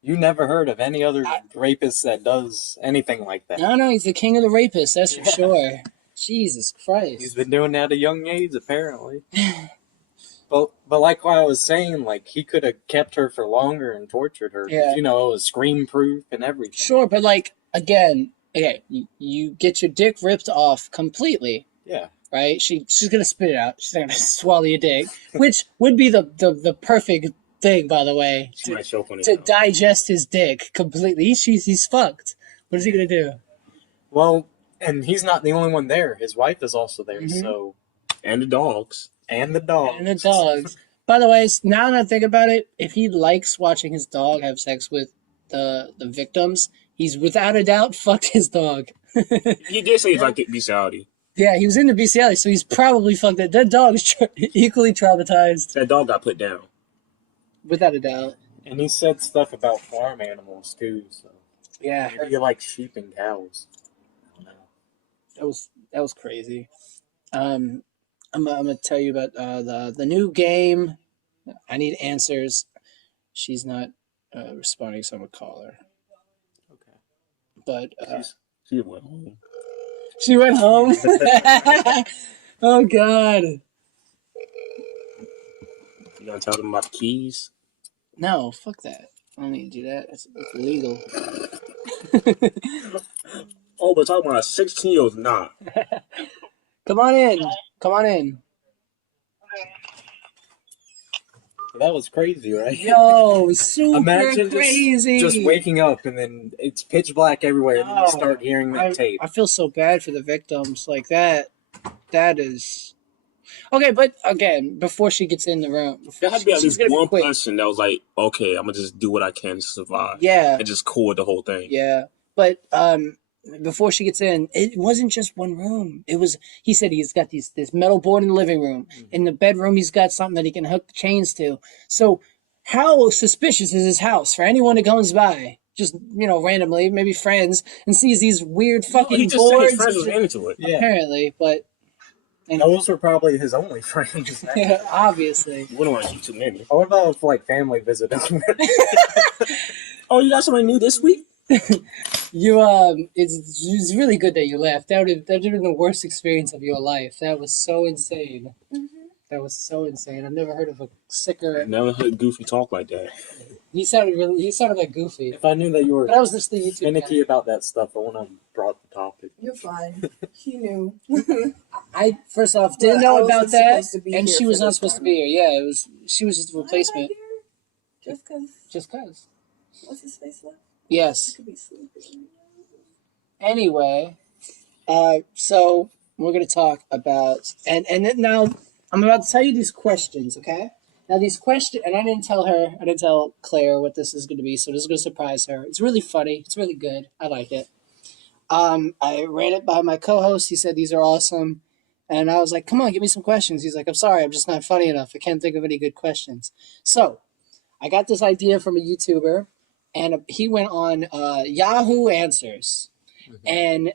You never heard of any other rapist that does anything like that. No, he's the king of the rapists. That's for sure. Jesus Christ. He's been doing that at a young age, apparently. But like what I was saying, like he could have kept her for longer and tortured her. 'Cause, Yeah. you know, it was scream proof and everything. Sure, but like again, okay, you get your dick ripped off completely, Yeah. right? She's gonna spit it out. She's not gonna swallow your dick, which would be the perfect thing, by the way, She might choke on it. to though. digest his dick completely. He's fucked. What is he gonna do? Well, and he's not the only one there. His wife is also there. Mhm. So And the dogs. and the dog. And the dogs. By the way, now that I think about it, if he likes watching his dog have sex with the victims, he's without a doubt fucked his dog. He did say he's like bestiality. Yeah, he was into bestiality, so he's probably fucked it. That dog is equally traumatized, That dog got put down. without a doubt. And he said stuff about farm animals too. So Yeah, maybe you like sheep and cows. I don't know. that was crazy. I'm gonna tell you about the new game. I need answers. She's not responding, so I'm gonna call her. Okay. But She went home. she went home. Oh God. You gonna tell them about the keys? No, fuck that. I don't need to do that. It's illegal. Oh, but talking about a 16-year-old, nah. Come on in. Come on in. That was crazy, right? Yo, super Imagine crazy. just waking up and then it's pitch black everywhere and then you Oh, start hearing that tape. I feel so bad for the victims. Like that is okay. But again, before she gets in the room, There had to be at she's least gonna one quick. person that was like, okay, I'm gonna just do what I can to survive. Yeah, And just core the whole thing. yeah. But before she gets in, it wasn't just one room. It was. He said he's got this metal board in the living room. In the bedroom, he's got something that he can hook the chains to. So, how suspicious is his house for anyone that comes by? Just randomly, maybe friends, and sees these weird fucking He just boards. said his friends was into it. Yeah. Apparently, but Those were probably his only friends. obviously. You wouldn't want to shoot too many. What about if like family visited him? Oh, you got somebody new this week? It's really good that you left. That would have been the worst experience of your life. That was so insane. That was so insane. I've never heard of a sicker. Never heard Goofy talk like that. He sounded like Goofy. If I knew that you were But that was just the YouTube. finicky about that stuff, I wouldn't have brought the topic. You're fine. He knew. I first off didn't But know I about wasn't that, supposed to be and here she for was not this supposed to one. be here. Yeah, she was just a Why am I replacement. here? Just because. Just cause. What's his face left? Yes. Could be sleeping. Anyway, so we're gonna talk about and then now I'm about to tell you these questions, okay? Now these questions, and I didn't tell Claire what this is gonna be, so this is gonna surprise her. It's really funny. It's really good. I like it. I ran it by my co-host. He said these are awesome, and I was like, "Come on, give me some questions." He's like, "I'm sorry, I'm just not funny enough. I can't think of any good questions." So I got this idea from a YouTuber, and he went on Yahoo Answers. And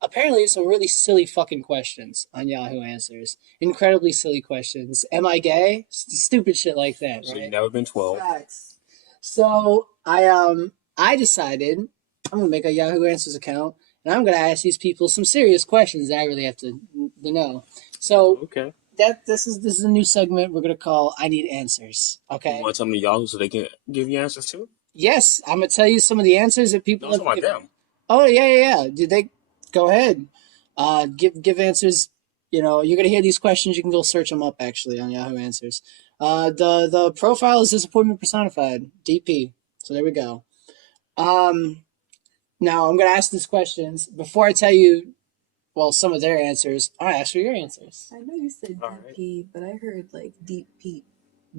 apparently some really silly fucking questions on Yahoo Answers. Incredibly silly questions. Am I gay? Stupid shit like that, So you've right? never been 12. Facts. So I decided I'm gonna make a Yahoo Answers account and I'm gonna ask these people some serious questions that I really have to know. So Okay. this is a new segment we're gonna call I Need Answers. Okay. You want to tell me Yahoo so they can give you answers too? Yes, I'm gonna tell you some of the answers that people Don't talk about given. them. Oh yeah. Did they go ahead? Give answers. You're gonna hear these questions. You can go search them up actually on Yahoo Answers. The profile is Disappointment Personified, DP. So there we go. Now I'm gonna ask these questions before I tell you. Well, some of their answers. I ask for your answers. I know you said All right. DP, but I heard like Deep Pete.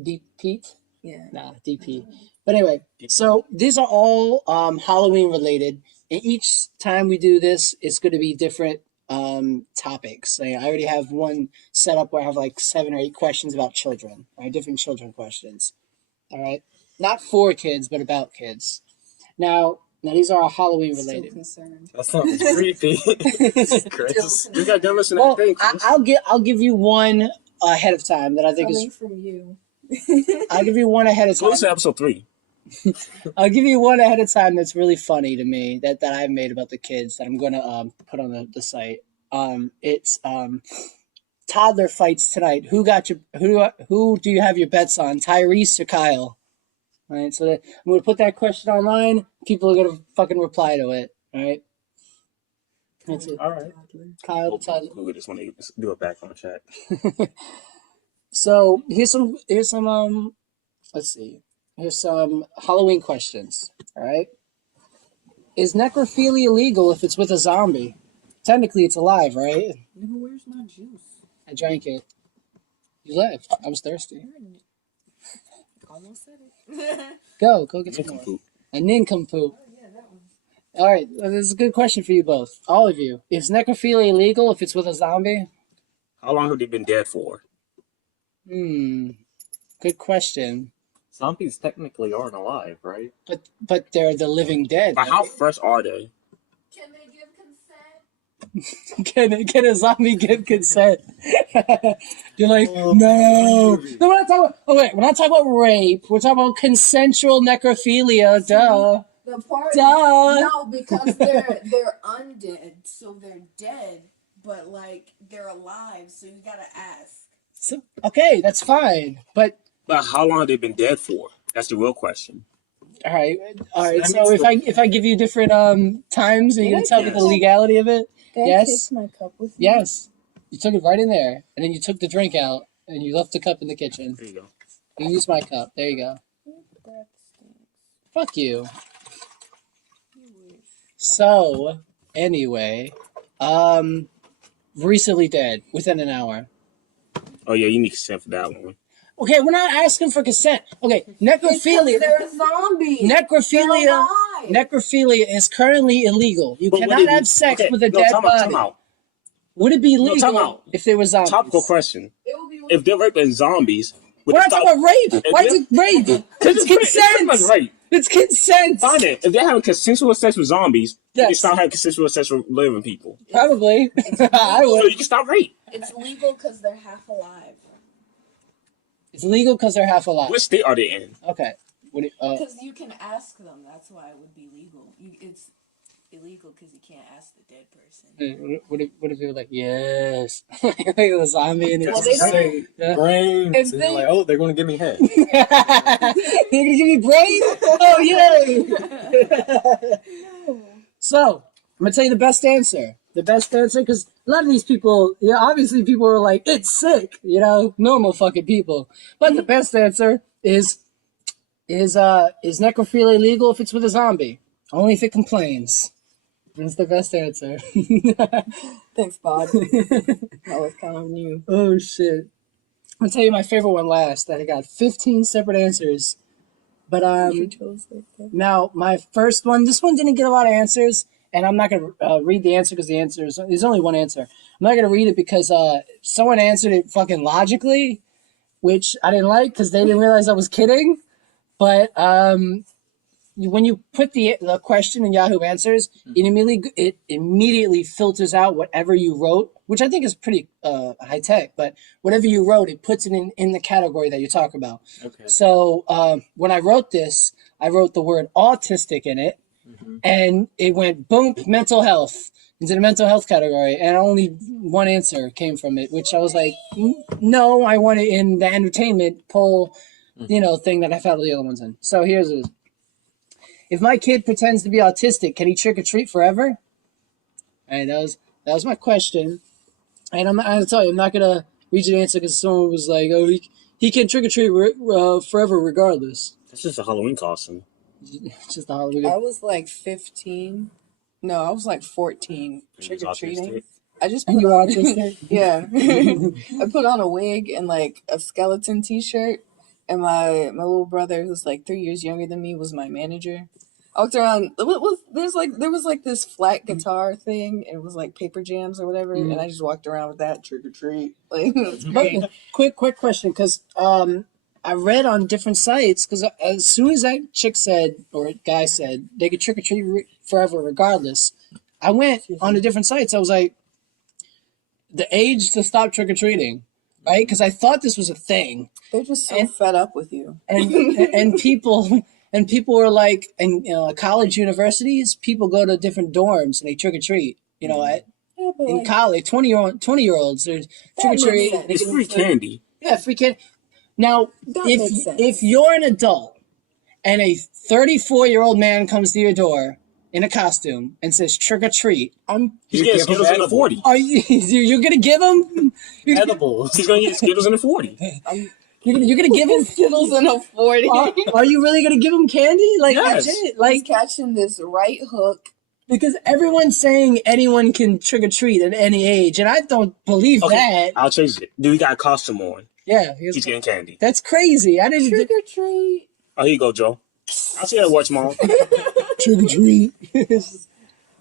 Deep Pete. Yeah. Nah, DP. But anyway, so these are all Halloween related. And each time we do this, it's going to be different topics. I already have one set up where I have like 7 or 8 questions about children, right? Different children questions. All right, not for kids, but about kids. Now these are all Halloween Still related. concerned. That sounds creepy. Chris. You got done listening Well, to that thing, Chris. I'll give you one ahead of time that I think Coming is. from you. I'll give you one ahead of So time. listen to episode 3. I'll give you one ahead of time that's really funny to me that I've made about the kids that I'm gonna put on the site. It's toddler fights tonight. Who do you have your bets on? Tyrese or Kyle? All right, so I'm gonna put that question online. People are gonna fucking reply to it. All right. That's it. All right. Kyle the toddler. We just want to do a background check. So here's some let's see. Here's some Halloween questions. All right. Is necrophilia illegal if it's with a zombie? Technically, it's alive, right? Nigga, where's my juice? I drank it. You left. I was thirsty. Almost said it. Go get some more. A nincompoop. All right, this is a good question for you both, all of you. Is necrophilia illegal if it's with a zombie? How long have they been dead for? Good question. Zombies technically aren't alive, right? But they're the living dead. But how fresh are they? Can they give consent? Can a zombie give consent? You're like, no. No, we're not talking about. Oh wait, we're not talking about rape. We're talking about consensual necrophilia. Duh. The part Duh. no, because they're undead, so they're dead, but like they're alive, so you gotta ask. So, okay, that's fine. But how long have they been dead for? That's the real question. all right. So if I give you different times, are you gonna tell me the legality of it? Yes. Take my cup with me? Yes. You took it right in there, and then you took the drink out, and you left the cup in the kitchen. There you go. You use my cup. There you go. Fuck you. So, anyway, recently dead, within an hour. Oh yeah, you need consent for that one. Okay, we're not asking for consent. Okay, necrophilia. They're zombies. Necrophilia is currently illegal. You But cannot have sex with a dead time body. out. Would it be No, time legal out. if there were zombies? Topical question. It would be If they're raping zombies, We're not talking about rape. Why is it rape? It's consent. It's rape. It's consent. Fine it. If they're having consensual sex with zombies, you can Yes. stop having consensual sex with living people. Probably. I So would. you can stop rape. It's legal because they're half alive. It's legal because they're half alive. Which state are they in? Okay. Because you can ask them. That's why it would be legal. It's illegal because you can't ask the dead person. What if they were like, yes, like a zombie and Well, it's they say brains, If and they- they're like, oh, they're going to give me head. You're gonna give me brain? Oh yay! So I'm gonna tell you the best answer. The best answer, because a lot of these people, obviously people are like, it's sick, normal fucking people. But the best answer is necrophilia legal if it's with a zombie? Only if it complains. That's the best answer. Thanks, Bob. That was kind of new. Oh shit. I'm gonna tell you my favorite one last. That I got 15 separate answers. But You chose like that. now my first one, this one didn't get a lot of answers, and I'm not gonna read the answer because there's only one answer. I'm not gonna read it because someone answered it fucking logically, which I didn't like because they didn't realize I was kidding. But when you put the question in Yahoo Answers, it immediately filters out whatever you wrote, which I think is pretty high tech. But whatever you wrote, it puts it in the category that you talk about. Okay. So when I wrote this, I wrote the word autistic in it, and it went boom, mental health into the mental health category, and only one answer came from it, which I was like, no, I want it in the entertainment poll, thing that I found all the other ones in. So here's it. If my kid pretends to be autistic, can he trick or treat forever? All right, that was my question. And I'm gonna tell you, I'm not gonna read you the answer because someone was like, "Oh, he can trick or treat forever, regardless." That's just a Halloween costume. It's just a Halloween. I was like 15. No, I was like 14. Trick or treating. I just And put you on, autistic? yeah. I put on a wig and like a skeleton T-shirt, and my little brother, who's like 3 years younger than me, was my manager. I walked around. There was like this flat guitar thing. And it was like paper jams or whatever, and I just walked around with that trick or treat. Like it was great. Quick question, because I read on different sites, because as soon as that chick said, or guy said, they could trick or treat forever regardless, I went on the different sites. I was like, the age to stop trick or treating, right? Because I thought this was a thing, They're just so fed up with you. and people were like, in college universities, people go to different dorms and they trick or treat. Yeah, Yeah, but in like, college, 20-year-olds, trick or makes treat. sense. It's free candy. Yeah, free candy. Now, That makes sense. if you're an adult and a 34-year-old man comes to your door in a costume and says trick or treat, He's getting Skittles in a 40. are you gonna give him? Edibles. He's gonna get Skittles in a 40. You're gonna give him Skittles in a 40. Are you really gonna give him candy? Like Yes. legit? He's Like catching this right hook. because everyone's saying anyone can trick or treat at any age, and I don't believe that. I'll change it. Dude, he got a costume on. Yeah, He's getting candy. that's crazy. I didn't Trick or treat. Oh, here you go, Joe. I'll see you at Watch Mall. trick or treat.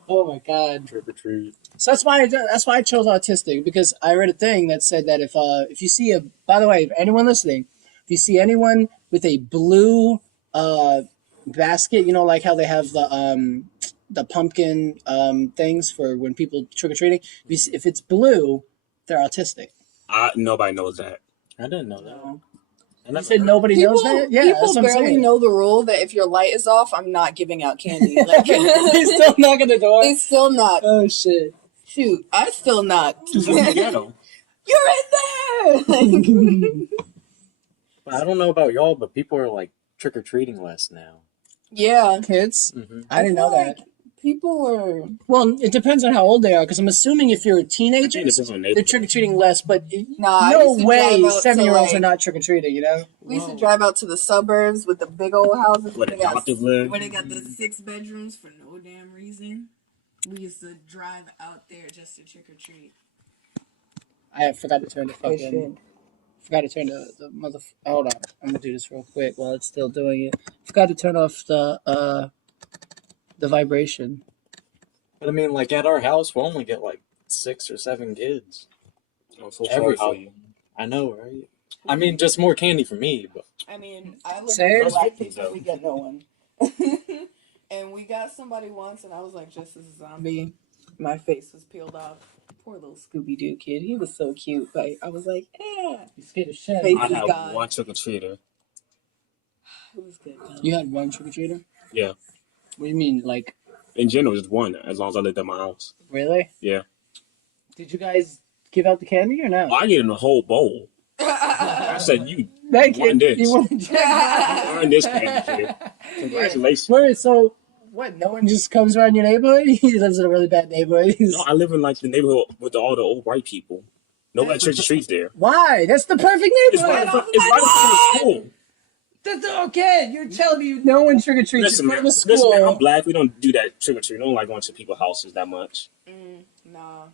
Oh my god. Trick or treat. So that's why I chose autistic, because I read a thing that said that if you see by the way, if anyone listening, if you see anyone with a blue basket, you know, like how they have the pumpkin things for when people trick or treating, if it's blue, they're autistic. Nobody knows that. I didn't know that. You said nobody knows that? Yeah, people that's what I'm barely saying. know the rule that if your light is off, I'm not giving out candy. Like, He's still knocking the door. they still knock. Oh shit. Shoot, I still knocked. Just in the ghetto. You're in there. Like, But I don't know about y'all, but people are like trick or treating less now. yeah, Kids? Mm-hmm. I didn't know feel that. like people were. Well, it depends on how old they are, because I'm assuming if you're a teenager, It depends on they're neighborhood. trick or treating less. But Nah, I no used to way, drive out to, 7-year-olds like- are not trick or treating. You know? We used to drive out to the suburbs with the big old houses Where the adoptive live. where they got the 6 bedrooms for no damn reason. We used to drive out there just to trick or treat. I forgot to turn the fucking. Forgot to turn the mother. Hold on, I'm gonna do this real quick while it's still doing it. Forgot to turn off the vibration. But I mean, like at our house, we'll only get like 6 or 7 kids. I'm so sorry Every for you. I know, right? I mean, just more candy for me, but I mean, I lived Say in it. life until we get no one. And we got somebody once, and I was like, just as a zombie. My face was peeled off. Poor little Scooby Doo kid. He was so cute. Like, I was like, yeah. You scared the shit. Face I is had gone. one trick or treater. It was good. Though. You had one trick or treater? Yeah. What do you mean, like In general, just one, as long as I lived at my house. really? Yeah. Did you guys give out the candy or no? I get in a whole bowl. I said, you Thank won this. You won. earned this candy, kid. Congratulations. Wait, so what? No one just comes around your neighborhood? He lives in a really bad neighborhood. No, I live in like the neighborhood with all the old white people. Nobody trick or treats there. Why? That's the perfect It's right in neighborhood. front, it's right in front of school. That's okay. You're telling me no one trick or treats in Listen, front man. of a school. Listen, man. I'm black. We don't do that trick or treat. We don't like going to people's houses that much. Nah.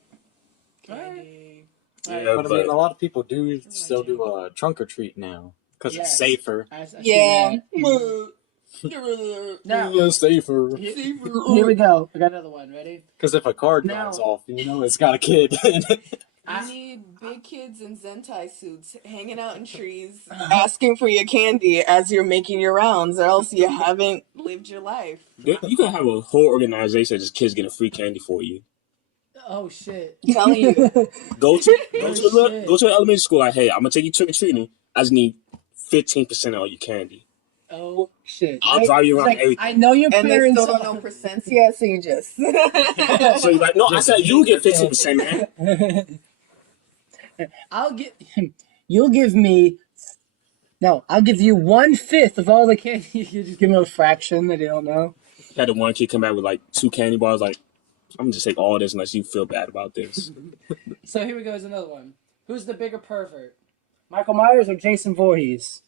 Candy. Yeah, but I mean, a lot of people do still do a trunk or treat now because Yes. it's safer. I see Yeah. that. Now, Yeah, safer. here we go. I got another one. Ready? Because if a car drives off, you know it's got a kid in it. You need big kids in Zentai suits hanging out in trees, asking for your candy as you're making your rounds, or else you haven't lived your life. You can have a whole organization of just kids getting free candy for you. Oh shit. I'm telling you. Go to shit. go to an elementary school. Like, hey, I'm gonna take you trick or treating. I just need 15% of all your candy. Oh shit. I'll drive you around It's like, everything. I know your And they parents. still don't know percents yet, so you just. So you're like, no, I said you get 15%, man. I'll get. You'll give me. No, I'll give you 1/5 of all the candy. You just give them a fraction that they don't know. Had the one kid come back with like 2 candy bars. Like, I'm gonna just take all this unless you feel bad about this. So here we go. Is another one. Who's the bigger pervert, Michael Myers or Jason Voorhees?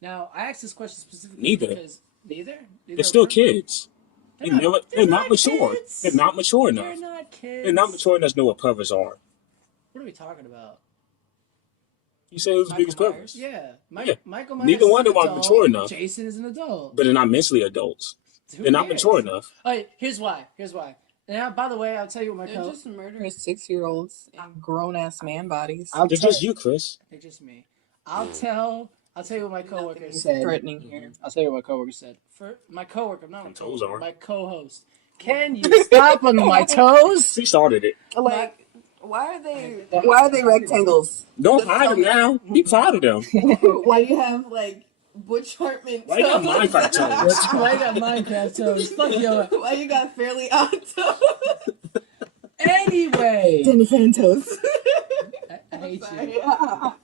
Now I asked this question specifically Neither. because neither. They're still are kids. They're They're not not mature. kids. They're not mature enough. They're not kids. They're not mature enough to know what perverts are. What are we talking about? You say who's the biggest Michael perverts? Yeah, Yeah. Michael Myers. Neither is one an of them are adult. mature enough. Jason is an adult. But they're not mentally adults. Who They're not cares? mature enough. All right, here's why. Now, by the way, I'll tell you what my They're co. just murderous 6-year-olds in grown-ass man bodies. I'll They're tell just you, Chris. They're just me. I'll tell you what my coworker Nothing said. threatening here. I'll tell you what my coworker said. For my coworker, not my toes coworker, are. my co-host. Can you stop on my toes? She started it. Like, why are they rectangles? Don't hide them now. Be proud of them. Why do you have like Butch Hartman. Why you got Minecraft toes? Why you got Minecraft toes? Fuck yo. Why you got Fairly Odd Toes? Anyway. Danny Fan Toes. I hate Sorry. you. I'm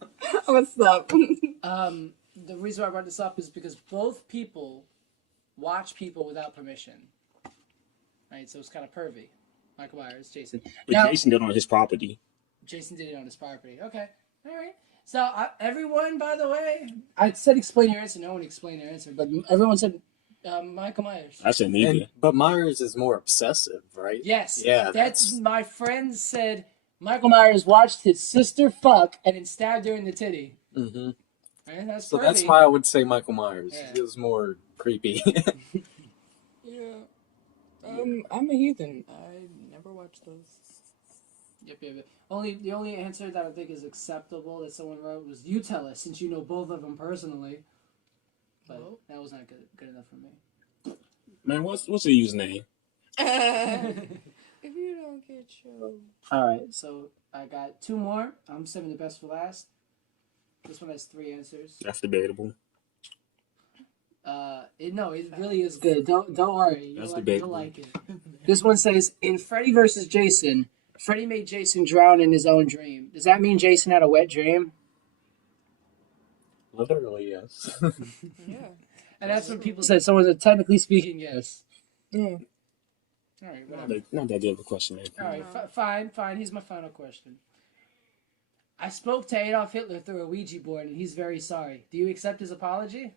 gonna stop. The reason why I brought this up is because both people watch people without permission. Right, so it's kind of pervy. Michael Myers, Jason. But Now, Jason did it on his property. Jason did it on his property. Okay, all right. So everyone, by the way, I said explain your answer. No one explained their answer, but everyone said Michael Myers. I said neither. But Myers is more obsessive, right? Yes. Yeah. That's my friend said Michael Myers watched his sister fuck and then stabbed her in the titty. Mm-hmm. Right? That's So pervy. that's why I would say Michael Myers. Yeah. He was more creepy. Yeah. I'm a heathen. I never watched those. Yep. The only answer that I think is acceptable that someone wrote was you tell us since you know both of them personally. But that was not good enough for me. Man, what's the username? If you don't get show. All right, so I got two more. I'm saving the best for last. This one has 3 answers. That's debatable. It really is good. Don't worry. That's You'll debatable. like it. This one says in Freddy vs. Jason, Freddy made Jason drown in his own dream. Does that mean Jason had a wet dream? Literally, yes. Yeah. And that's what people said. Someone said, technically speaking, yes. Yeah. All right, whatever. Not that good of a question, man. All right, fine. Here's my final question. I spoke to Adolf Hitler through a Ouija board, and he's very sorry. Do you accept his apology?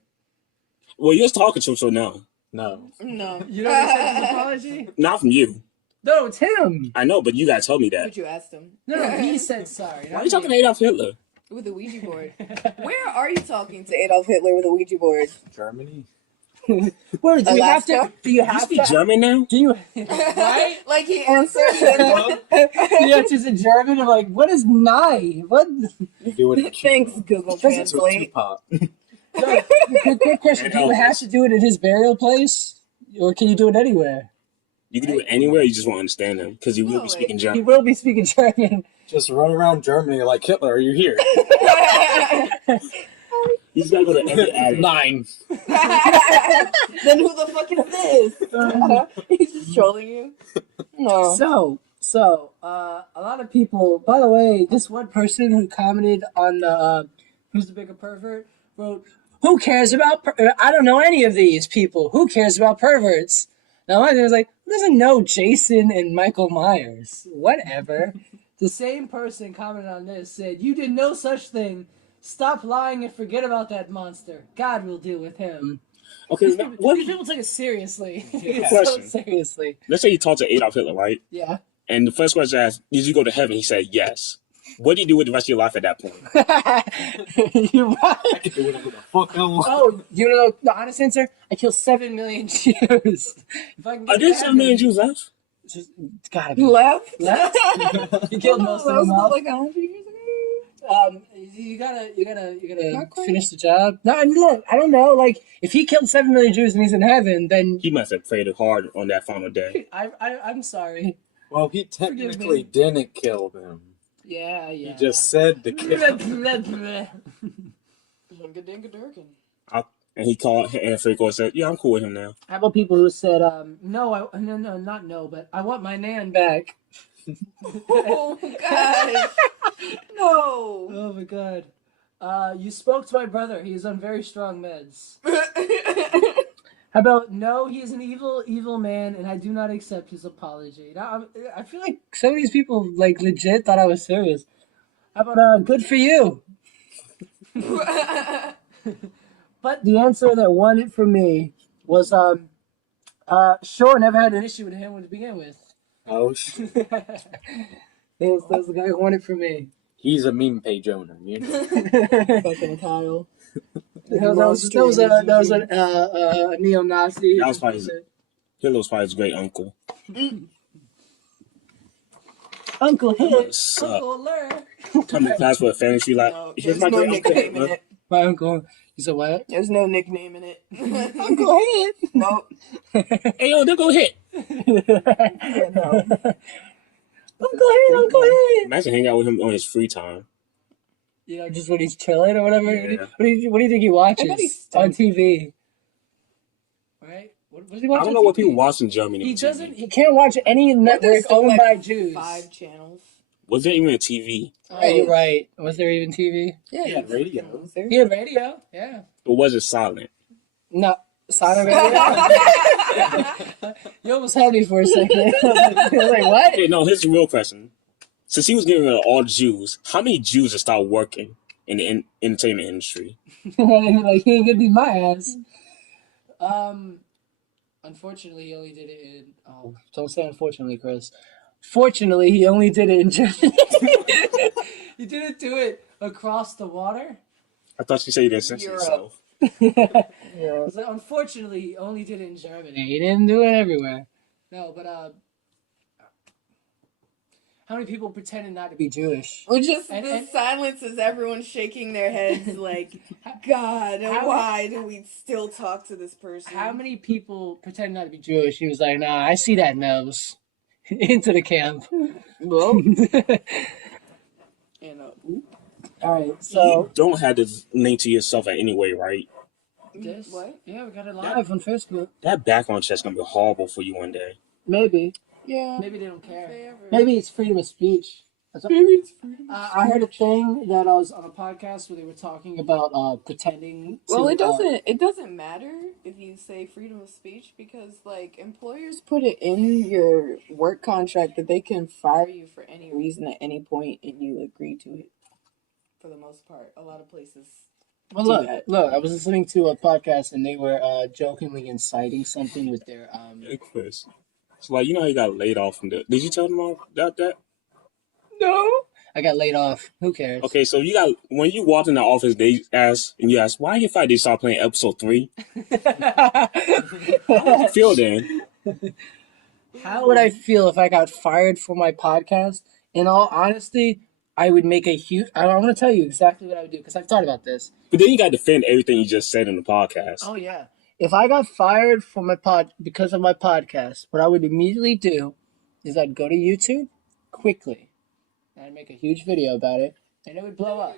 Well, you're just talking to him, so no. No. No. You don't accept his apology? Not from you. No, it's him. I know, but you gotta tell me that. But you asked him. No, he said sorry. Why are you talking to Adolf Hitler? With a Ouija board. Where are you talking to Adolf Hitler with a Ouija board? Germany? Where do you have to? Alaska? Do you You have speak to? German now? Do you? Right? Like he answered. He answers in German. I'm like, what is nigh? What? Do it. Thanks, Google That's what Translate. Tupac. Quick question. Do you have to do it at his burial place, or can you do it anywhere? You can do it anywhere, you just won't understand him, because you will be speaking He German. will be speaking German. Just run around Germany like Hitler. Are you here? You just gotta go to every attic. 9. Then who the fuck is this? He's just trolling you. No. So, a lot of people. By the way, this one person who commented on the "Who's the bigger pervert?" wrote, "Who cares about? I don't know any of these people. Who cares about perverts?" Now my thing was like, who doesn't know Jason and Michael Myers? Whatever. The same person commented on this said, "You did no such thing. Stop lying and forget about that monster. God will deal with him." Okay, These now, people, what? these people take it seriously. Yeah. So Question. seriously. Let's say you talked to Adolf Hitler, right? Yeah. And the first question asked, did you go to heaven? He said yes. What do you do with the rest of your life at that point? You're right. I can do whatever the fuck I want. Oh, you know the honest answer? I killed 7 million Jews. If I can Are get there to 7 million heaven, Jews left? it's gotta be. Left? Left? You killed most of That them was off. like 100 years ago. You gotta Not quite. finish the job. No, and look, I don't know. Like, if he killed 7 million Jews and he's in heaven, then He must have prayed hard on that final day. I'm sorry. Well, he technically didn't kill them. Yeah. He just said to kill them. Dinka dinka durkin. And he called and Frico and said, yeah, I'm cool with him now. How about people who said, no, not no, but I want my nan back. Oh, God. No. Oh my god. You spoke to my brother. He is on very strong meds. How about, no, he is an evil man, and I do not accept his apology. Now, I feel like some of these people, like, legit thought I was serious. How about, good for you? But the answer that won it for me was, sure, never had an issue with him to begin with. Oh, shit. That was the guy who won it for me. He's a meme page owner, you know? Fucking Kyle. That was a neo-Nazi. That was probably Hitler was probably his great uncle. Uncle Hit. Suck. Uncle Lur. Come to class with a family tree like, No, here's there's my no great uncle nickname in Hitler. it. My uncle. You said what? There's no nickname in it. Uncle Hit. Nope. Hey, yo, they'll go hit. Yeah, no. Uncle Hit. Uncle Hit. Imagine hanging out with him on his free time. You know, just when he's chilling or whatever. Yeah. What do you think he watches I bet he's on stoked. TV? Right? What does he watch I don't on know what TV? people watch in Germany He on doesn't. TV. He can't watch any Weren't there network still, owned like, by Jews. 5 channels? Was there even a TV? Oh, you're right. Was there even TV? Yeah, He had radio. Was there? He had radio. Yeah. Or was it silent? No. Silent radio. You almost had me for a second. I was like, what? Okay, no, here's the real question. Since he was getting rid of all Jews, how many Jews have started working in the entertainment industry? Like, he ain't gonna be my ass. Unfortunately, he only did it in. Oh, don't say unfortunately, Chris. Fortunately, he only did it in Germany. He didn't do it across the water. I thought you said you didn't censor Europe. yourself. Yeah. So unfortunately, he only did it in Germany. He didn't do it everywhere. No, but how many people pretended not to be Jewish? Well, just And- the and- silence is everyone shaking their heads like, God, How- why do we still talk to this person? How many people pretend not to be Jewish? He was like, nah, I see that nose. Into the camp. Well, you know, All right, You so don't have to name to yourself at any way, right? this. What? Yeah, we got it live on Facebook. That background check's gonna be horrible for you one day. Maybe. Yeah. Maybe they don't care. Fair. Maybe it's freedom of speech. Maybe it's freedom. I heard a thing that I was on a podcast where they were talking about pretending. Well, to, it doesn't matter if you say freedom of speech because like employers put it in your work contract that they can fire you for any reason at any point and you agree to it. For the most part, a lot of places. Well, do look, that. look. I was listening to a podcast and they were jokingly inciting something with their Hey, Chris. So, like, you know how you got laid off from the... Did you tell them all about that? No. I got laid off. Who cares? Okay, so you got... When you walked in the office, they asked... And you asked, why you fired? They start playing episode 3? How did you feel then? How would I feel if I got fired from my podcast? In all honesty, I would make a huge. I'm going to tell you exactly what I would do because I've thought about this. But then you got to defend everything you just said in the podcast. Oh yeah. If I got fired from my because of my podcast, what I would immediately do is I'd go to YouTube quickly, and I'd make a huge video about it, and it would blow up.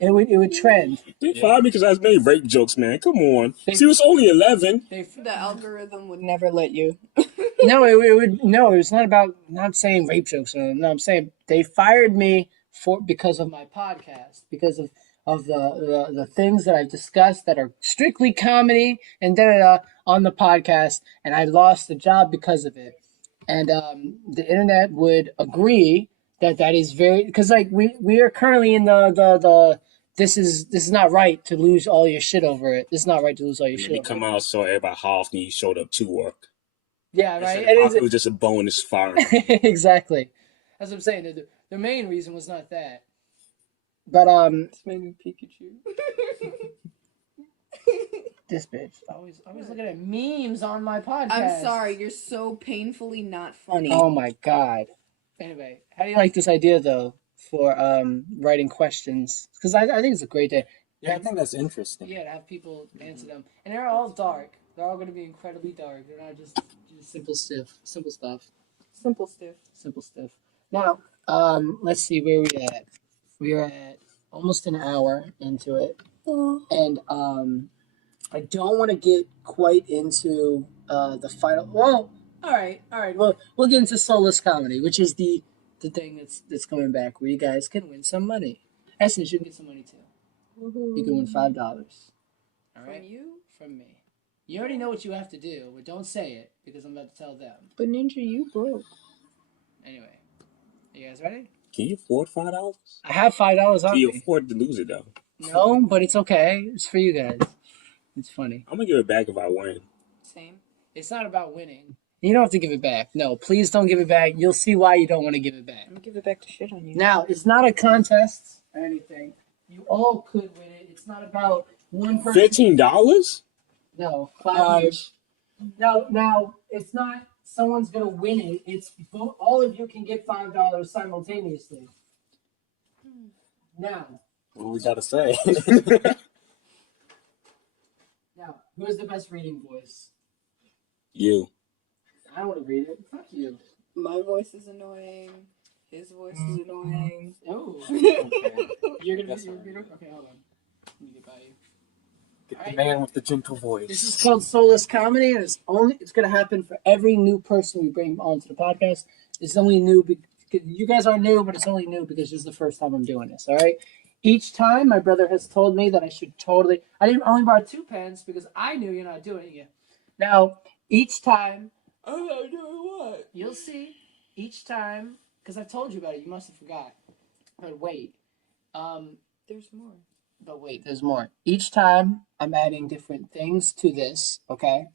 And it would trend. They fired me because I was making rape jokes, man. Come on. They- She was only 11. The algorithm would never let you. No, it would no. It was not about not saying rape jokes. No, I'm saying they fired me because of my podcast, because of the things that I've discussed that are strictly comedy and on the podcast, and I lost the job because of it. And the internet would agree that is very because like we are currently in the this is not right to lose all your shit over it. This is not right to lose all your And shit. they Over come it. out and saw everybody how often you showed up to work. Yeah, right. It was just a bonus fire. Exactly. That's what I'm saying. The main reason was not that. But It's maybe Pikachu. this bitch always looking at memes on my podcast. I'm sorry, you're so painfully not funny. Oh my god. Anyway, how do you like this idea though for writing questions? Because I think it's a great day. Yeah, I think that's interesting. Yeah, to have people answer them, and they're all dark. They're all going to be incredibly dark. They're not just simple stuff. Simple stiff. Simple stuff. Now, let's see where we at. We are at almost an hour into it, and I don't want to get quite into the final. Well, all right. Well, we'll get into Soulless Comedy, which is the thing that's coming back, where you guys can win some money. Essence, you can get some money too. You can win $5. All right, From you? from me. You already know what you have to do, but don't say it because I'm about to tell them. But Ninja, you broke. Anyway, are you guys ready? Can you afford $5? I have $5 on Can you me. afford to lose it, though? No, but it's okay. It's for you guys. It's funny. I'm going to give it back if I win. Same. It's not about winning. You don't have to give it back. No, please don't give it back. You'll see why you don't want to give it back. I'm gonna give it back to shit on you. Now, it's not a contest or anything. You all could win it. It's not about one person. $15? No, 5 each. Now, it's not someone's going to win it. It's all of you can get $5 simultaneously. Now, What we gotta say? who has the best reading voice? You. I don't want to read it. Fuck you. My voice is annoying. His voice is annoying. Oh. Okay. You're gonna That's be fine. okay, hold on. Let me get by you. Get the man with the gentle voice. This is called Soulless Comedy, and it's gonna happen for every new person we bring onto the podcast. It's only new because you guys are new, but it's only new because this is the first time I'm doing this. All right. Each time, my brother has told me that I should totally. I didn't only buy 2 pens because I knew you're not doing it yet. Now, each time. I'm not doing what? You'll see. Each time, because I've told you about it, you must have forgot. But wait. There's more. But wait, there's more. Each time, I'm adding different things to this, okay?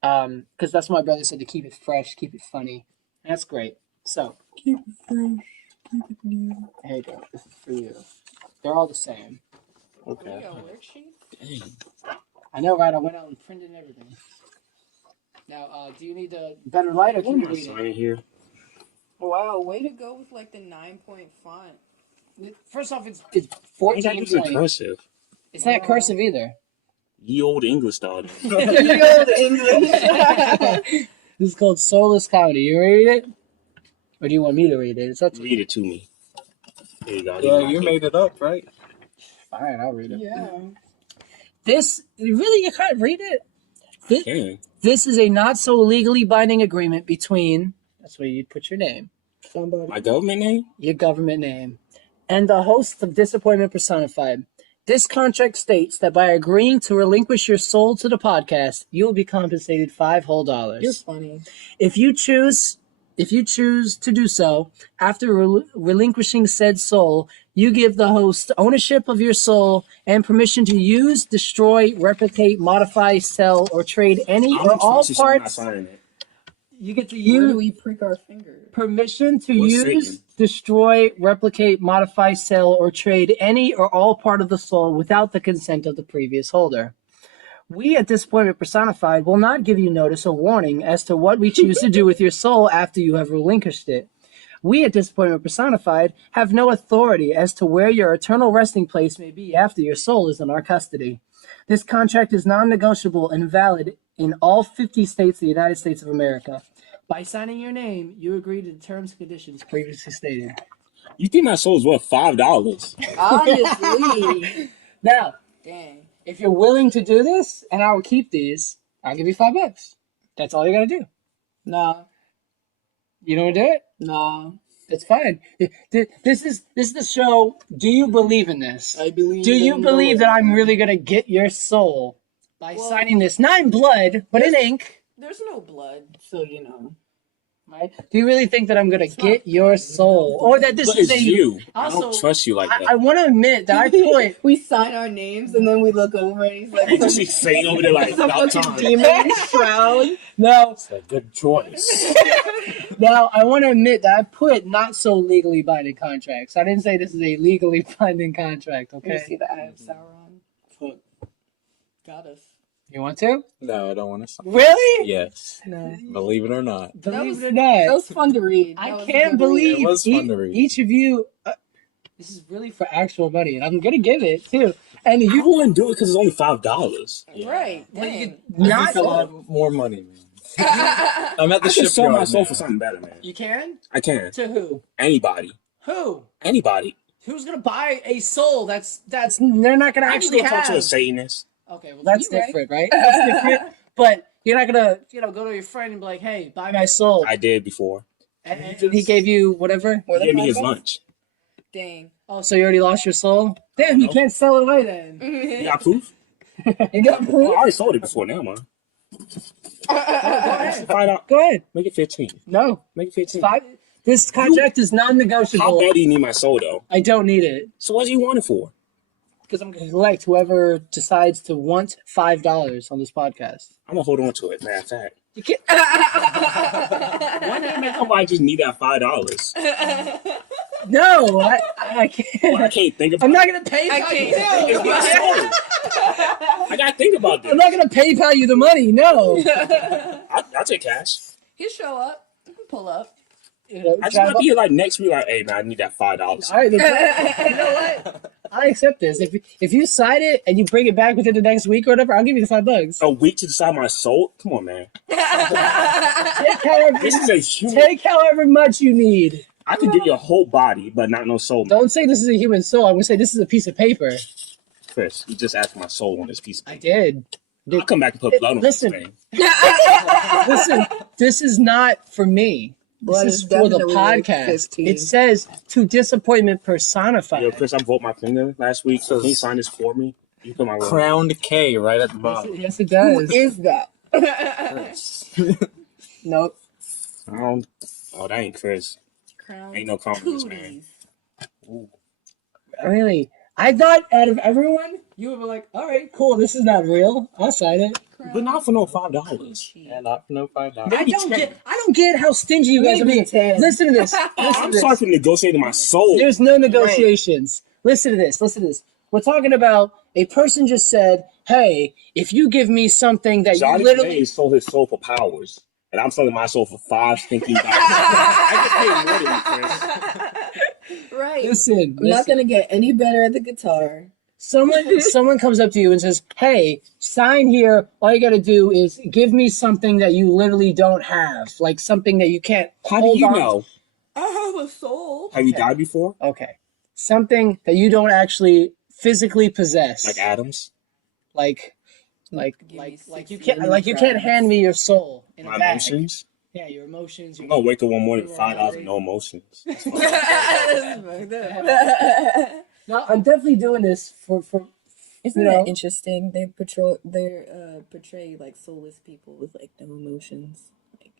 Because that's what my brother said, to keep it fresh, keep it funny. And that's great. So, Keep it fresh. Keep it new. here you go. This is for you. They're all the same. We Okay. got worksheets? I know, right? I went out and printed everything. Now, do you need a better light or can you read it? Sign here. Wow, way to go with like the 9-point font. First off, it's You 14 gotta use it point. cursive. It's not cursive either. Ye old English style. You old English. This is called Soulless Comedy. You read it? Or do you want me to read it? It's up to you. Read it to me. There you go. Yeah, you made it up, right? Fine, I'll read it. Yeah. This, really, you can't read it? Okay. This is a not so legally binding agreement between, that's where you'd put your name, Somebody. My government name? your government name, and the hosts of Disappointment Personified. This contract states that by agreeing to relinquish your soul to the podcast, you will be compensated $5 whole. You're funny. If you choose to do so, after relinquishing said soul, you give the host ownership of your soul and permission to use, destroy, replicate, modify, sell, or trade any I'm or all trust you, so I'm not parts. signing it. You get to Where do use we prick our finger? permission to What's use, Satan? destroy, replicate, modify, sell, or trade any or all part of the soul without the consent of the previous holder. We at Disappointment Personified will not give you notice or warning as to what we choose to do with your soul after you have relinquished it. We at Disappointment Personified have no authority as to where your eternal resting place may be after your soul is in our custody. This contract is non-negotiable and valid in all 50 states of the United States of America. By signing your name, you agree to the terms and conditions previously stated. You think my soul's worth $5? Honestly. Now, Dang. if you're willing to do this, and I will keep these, I'll give you $5. That's all you gotta do. Nah. You don't wanna do it? Nah. That's fine. This is the show. Do you believe in this? I believe. Do you in believe the that Lord. I'm really gonna get your soul by Well- signing this? Not in blood, but in ink. There's no blood, so you know. Right? Do you really think that I'm gonna get your soul, or that this But is it's a? you. I Also, don't trust you like that. I want to admit that I put. We sign our names and then we look over and he's like You just see Satan over there like, some about fucking time. demon shroud. No, It's a good choice. now I want to admit that I put not so legally binding contracts. I didn't say this is a legally binding contract. You Okay, see the eye of Sauron? Fuck. Got us. you want to? No, I don't want to. Really? Yes. No. Believe it or not. Believe was- it or not. That was fun to read. I That was a can't good believe It was fun to read. each of you. This is really for actual money, and I'm gonna give it too. And You you don't want to do it because it's only $5. read. Right. Well, you Dang. could not. I want more money, man. I'm at the I can sell my shipyard soul now. for something better, man. You can? I can. To who? Anybody. Who? Anybody. Who's gonna buy a soul? That's they're not gonna I can actually go talk to a have. Satanist. Okay, well that's You right. different, right? That's different. But you're not gonna, go to your friend and be like, "Hey, buy my soul," I did before. and he gave you whatever. More He than gave me his $5? lunch. Dang. Oh, so you already lost your soul? Damn, you No. can't sell it away then. You got proof? You got I proof? already sold it before now, man. Go ahead. $5. Go ahead. Make it 15. No, Make it 15. five. This contract is How non-negotiable. bad do you need my soul, though? I don't need it So what do you want it for? because I'm gonna collect whoever decides to want $5 on this podcast. I'm gonna hold on to it, matter of fact. You can't. One day, man, somebody just need that $5. No, I Well, I can't. can't think about I'm it. not gonna PayPal I you. can't. It's my soul. I gotta think about this. I'm not gonna PayPal you the money. No. I'll take cash. He'll show up. He can pull up. I just want to be like next week, like, hey man, I need that $5. All right, you know what? I accept this. If you sign it and you bring it back within the next week or whatever, I'll give you the $5. A week to decide my soul? Come on, man. Take however, This is a human. take however much you need. I could give you a whole body, but not no soul. Don't say this is a human soul. I'm gonna say this is a piece of paper. Chris, you just asked for my soul on this piece of I paper. did. I'll come back and put blood on this Listen. thing. Listen, this is not for me. Blood This is is for the definitely like podcast. 15. It says to disappointment personified. Yo, Chris, I broke my finger last week, so can you sign this for me? You put my roll. Crowned K right at the Yes, bottom. yes, it Who does. is that? Nope. Oh, that ain't Chris. Crown Ain't no confidence, man. Really? I thought out of everyone, you would be like, all right, cool, this is not real. I'll sign it. But not for no $5. Yeah, not for no $5. I don't get how stingy you guys are being. 10. Listen to this. Listen I'm to sorry this. for negotiating my soul. There's no negotiations. Listen to this. Listen to this. We're talking about a person just said, hey, if you give me something that Johnny you literally... Blaze sold his soul for powers, and I'm selling my soul for $5 stinking dollars. I get paid more than you, Chris. Right. Listen. I'm not gonna get any better at the guitar. Someone comes up to you and says, hey, sign here. All you got to do is give me something that you literally don't have. Like something that you can't How do hold you on know? I have a soul. Have you died before? Okay. Something that you don't actually physically possess. Like Adams? like Give me you 6 can't hand me your soul in My a bag. emotions? Yeah, your emotions. I'm gonna wake up one morning with $5 and no emotions. No, I'm definitely doing this for Isn't you know. that interesting? They portray like soulless people with like no emotions. Like,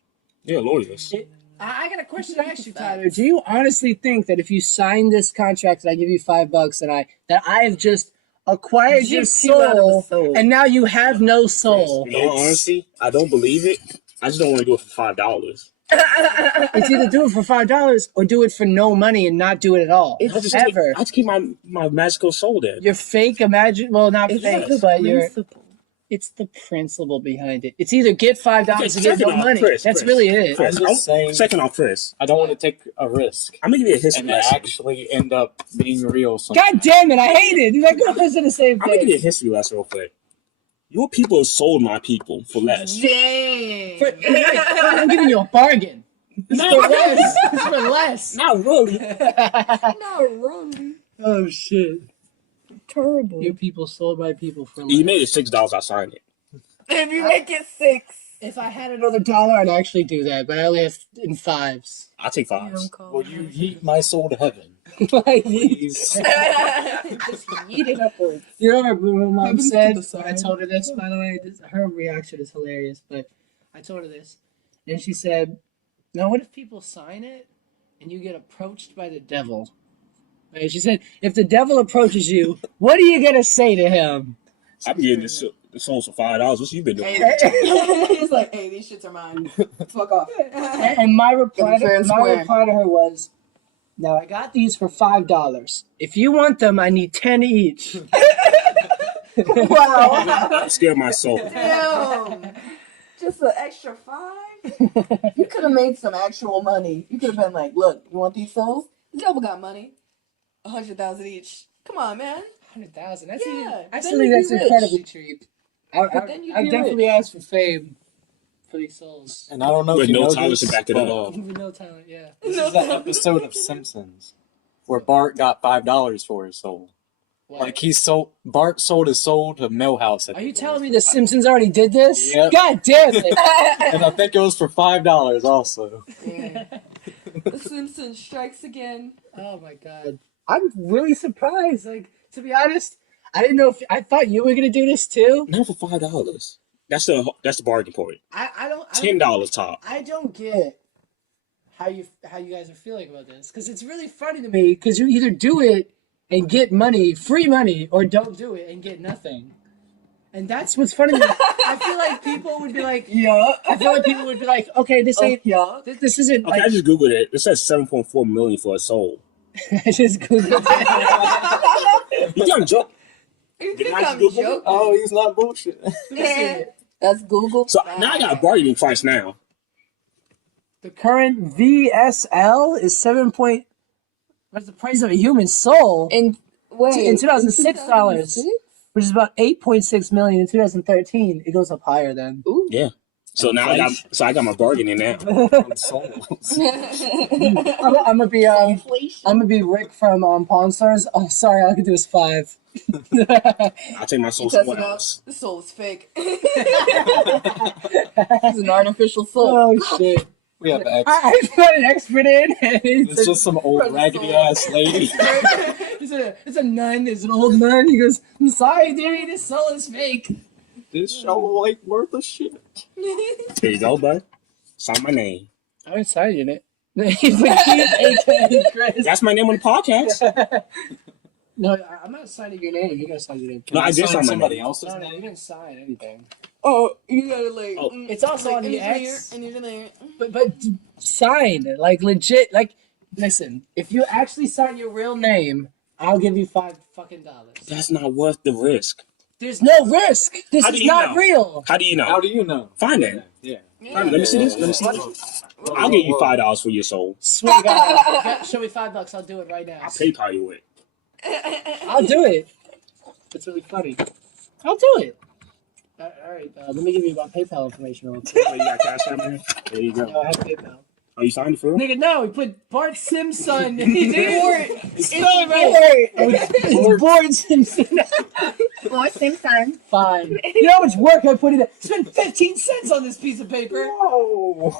Yeah, lawyers. I got a question to ask you, Tyler. Do you honestly think that if you sign this contract and I give you $5 and I have just acquired your Gypped you out of a soul, soul. and now you have no soul? In all honesty, I don't believe it. I just don't want to do it for $5. It's either do it for $5 or do it for no money and not do it at all. I just Ever. keep my magical soul there. Your fake not it's fake, the but principle. it's the principle behind it. It's either get $5 or get second no off, money. Chris, That's Chris, really it. Chris, I'm just saying- Second off, Chris. I don't want to take a risk I'm gonna give you a history and lesson. actually end up being real sometimes. God damn it, I hate it. That goes to the same I'm gonna give you a thing. history lesson real quick. Your people have sold my people for less. Dang. I'm giving you a bargain. It's for less. It's for less. Not really. Not really. Oh shit. Terrible. Your people sold my people for less. You made it $6. I signed it. If you make it 6. If I had another dollar, I'd actually do that, but I only have in fives. I'll take You $5. don't call Will you yeet my soul to heaven, Like, please? Just yeet it upwards. you know what my mom Heavens to said the when I sun. told her this, by the way? Her reaction is hilarious, but I told her this. And she said, now what if people sign it and you get approached by the devil? And she said, if the devil approaches you, what are you going to say to him? I'm getting the souls for $5. What you been doing? He's like, hey, these shits are mine. Fuck off. And my reply Fair and square. to her was, now I got these for $5. If you want them, I need 10 each. Wow. I'm scared of my soul. Damn. Just an extra 5? You could have made some actual money. You could have been like, look, you want these souls? The devil got money. 100,000 each. Come on, man. 100,000. That's Yeah, even, I then still think you'd that's be rich. incredibly cheap. But then you'd I be definitely rich. asked for fame for these souls. And I don't know With if you no know talent this, to back it but, up. With no talent, yeah. this is that episode of Simpsons where Bart got $5 for his soul. What? Like Bart sold his soul to Millhouse. Are you telling me the Simpsons already did this? Yep. God damn it! And I think it was for $5 also. Yeah. The Simpsons strikes again. Oh my god. I'm really surprised. Like, to be honest, I didn't know if I thought you were gonna do this too. Not for $5. That's the bargain point. I don't $10 top. I don't get how you guys are feeling about this, because it's really funny to me, because you either do it and get money, free money, or don't do it and get nothing. And that's what's funny to me. I feel like people would be like, Yeah. I feel like people would be like, okay, this ain't, yeah. this isn't Okay, I like, just googled it. It says $7.4 million for a soul. I just googled it. You got a joke? You Did think I I'm Google it? joking? Oh, he's not bullshit. That's Google. So now I got a bargaining price now. The current VSL is what's the price of a human soul? In 2006 dollars, 2006? which is about 8.6 million in 2013. It goes up higher then. Ooh. Yeah. So now I got my bargaining now. From Souls. I'm gonna be Rick from Pawn Stars. Oh, sorry, all I can do is 5. I'll take my soul Test somewhere it out. else. The soul is fake. It's an artificial soul. Oh shit! We have X. I put an expert in. And It's just some old raggedy ass lady. it's a nun. It's an old nun. He goes, "I'm sorry, dearie. This soul is fake." This show ain't worth a shit. There you go, bud. Sign my name. I'm excited in it. He's like, aka Kris. That's my name on the podcast. No, I'm not signing your name. You gotta sign your name. No, I did sign my somebody name. else's No, you name. didn't sign anything. Oh, you gotta like. Oh. It's also like, on the and X. and you're there. But sign, like legit, like listen. If you actually sign your real name, I'll give you $5 fucking. That's not worth the risk. There's no risk. This How do is you not know? real. How do you know? How do you know? Find it. Yeah. Find it. Let me see this. Let me see this. I'll give you $5 for your soul. Swear to God, show me $5. I'll do it right now. I'll PayPal you it. I'll do it. It's really funny. I'll do it. All right, let me give you my PayPal information real quick. Oh, you got Cash App, man? There you No, go. I have PayPal. Oh, you signed it for real? Nigga, no, he put Bart Simpson. He did spell it right. It's Bart Simpson. Bart Simpson. Fine. You know how much work I put in it? Spent 15 cents on this piece of paper. Whoa.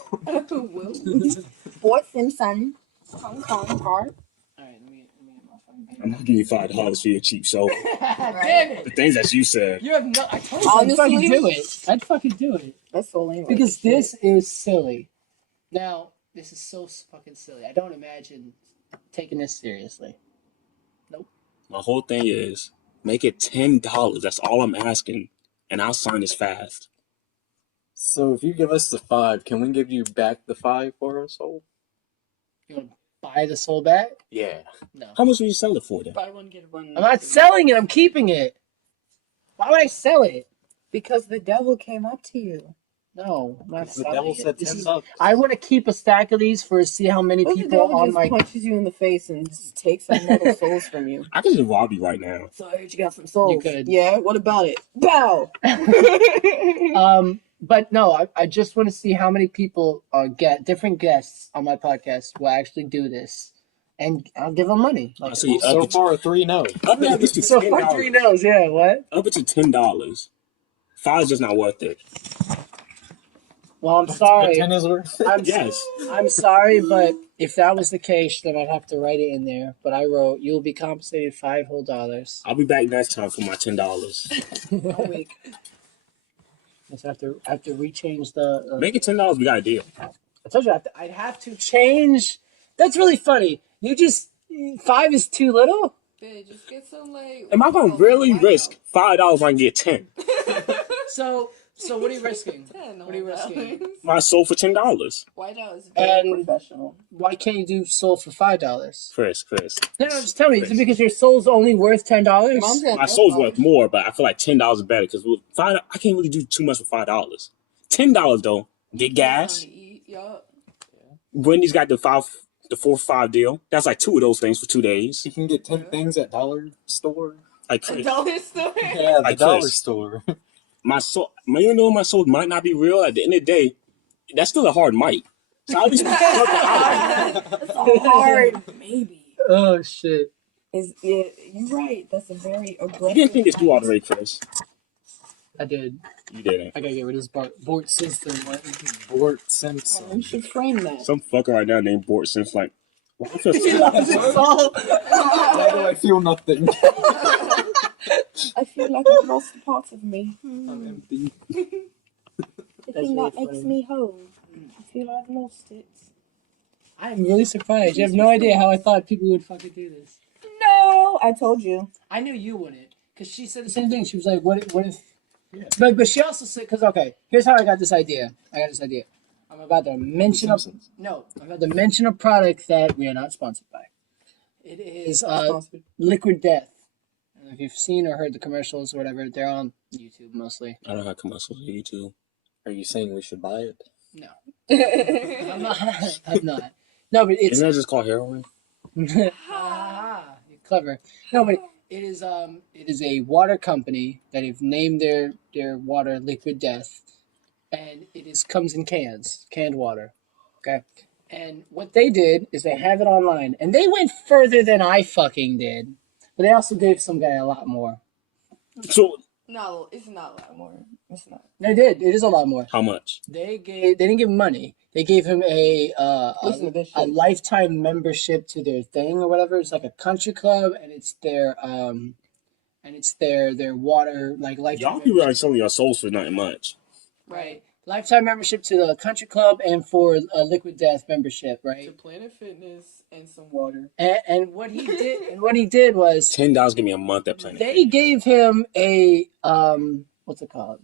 Bart Simpson. Hong Kong Bart. Alright, let me I'm not giving you $5 for your cheap soul. Damn it. The things that you said. You have no. I told you Honestly, I'd fucking do it. I'd fucking do it. That's so lame. Because this is silly. Now, this is so fucking silly. I don't imagine taking this seriously. My whole thing is make it $10. That's all I'm asking, and I'll sign this fast. So if you give us the 5, can we give you back the 5 for our soul? You want to buy the soul back? Yeah. No. How much will you sell it for then? Buy one get one. I'm not selling it. I'm keeping it. Why would I sell it? Because the devil came up to you. No, I'm not The selling devil it. said This is- $10. I want to keep a stack of these for see how many What if the people devil on just my. punches you in the face and just takes some mortal souls from you? I can just rob you right now. So I heard you got some souls. You could. Yeah, what about it? Bow! But no, I just want to see how many people get different guests on my podcast will actually do this, and I'll give them money. Like, So you So up it far, 3 no. to so for $3 $10. knows, yeah. What? Up it to $10. 5 is just not worth it. Well, I'm But sorry. 10 is worth it. Yes. I'm sorry, but if that was the case, then I'd have to write it in there. But I wrote, "You'll be compensated $5 whole." I'll be back next time for my $10. A week. Just have to rechange the. Make it $10. We got a deal. I told you I'd have to change. That's really funny. You just 5 is too little. Babe, just get some like. Am I gonna really risk $5 if I can get 10? So what are you risking? What are you risking? My soul for $10. White House is very And- professional. Why can't you do soul for $5? Chris. No, just tell me. Is it because your soul's only worth $10? Mom's got My soul's worth more, but I feel like $10 is better because with $5, I can't really do too much for $5. $10 though, get gas. Yup. Wendy's got the 4 for $5 deal. That's like 2 of those things for 2 days. You can get 10 things at dollar store. Like A Chris, dollar store. Yeah, the Like dollar Chris. store. my soul, even though my soul might not be real, at the end of the day, that's still a hard mic. So I just That's a hard maybe. Oh shit! Yeah, you're right. That's a very You aggressive. didn't think this through all the way, Chris. I did. You didn't. I gotta get rid of this Bort system. Bort You Simpson. should frame that. Some fucker right now named Bort Simpson like, well, I feel Why do I feel nothing? I feel like I've lost parts of me. I'm empty. The That's thing that really makes funny. me whole. I feel I've lost it. I'm really surprised. You have no idea how I thought people would fucking do this. No, I told you. I knew you wouldn't, because she said the same thing. She was like, "What if?" Yeah. But she also said, "Because okay, here's how I got this idea. I'm about to mention a product that we are not sponsored by. It is Liquid Death. I don't know if you've seen or heard the commercials or whatever. They're on YouTube mostly. I don't have commercials on YouTube. Are you saying we should buy it? No, I'm not. I'm not. No, but it's Isn't that just called heroin? ah, you're clever. No, but it is a water company that have named their water Liquid Death, and comes in canned water. Okay, and what they did is they have it online, and they went further than I fucking did, but they also gave some guy a lot more. So No, it's not a lot more. It's not. They did. It is a lot more. how much? They didn't give him money. They gave him Listen to this a shit. lifetime membership to their thing or whatever. It's like a country club, and it's their water like lifetime. Y'all people are selling your souls for nothing much. Right. Lifetime membership to the country club and for a Liquid Death membership, To right? Planet Fitness and some water. And what he did was $10 give me a month at Planet. they gave him a what's it called?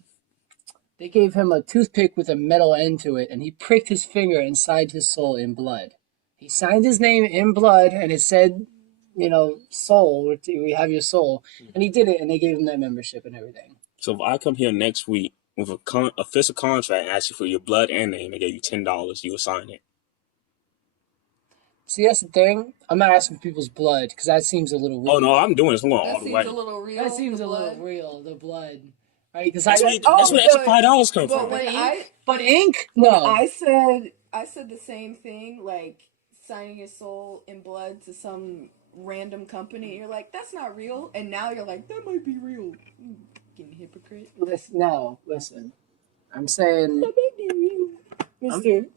They gave him a toothpick with a metal end to it, and he pricked his finger and signed his soul in blood. He signed his name in blood, and it said, soul, we have your soul. And he did it, and they gave him that membership and everything. So if I come here next week with a official contract and ask you for your blood and name and gave you $10, you will sign it. See, that's the thing. I'm not asking for people's blood, because that seems a little real. Oh no, I'm doing this. I'm going That all the seems way. a little real. That seems the a little blood. real, the blood. Right? Because That's where the extra $5 come But from. when ink? when No. I said the same thing, like signing your soul in blood to some random company. You're like, that's not real, and now you're like, that might be real. You fucking hypocrite. Listen. I'm saying. That might be real, Mister.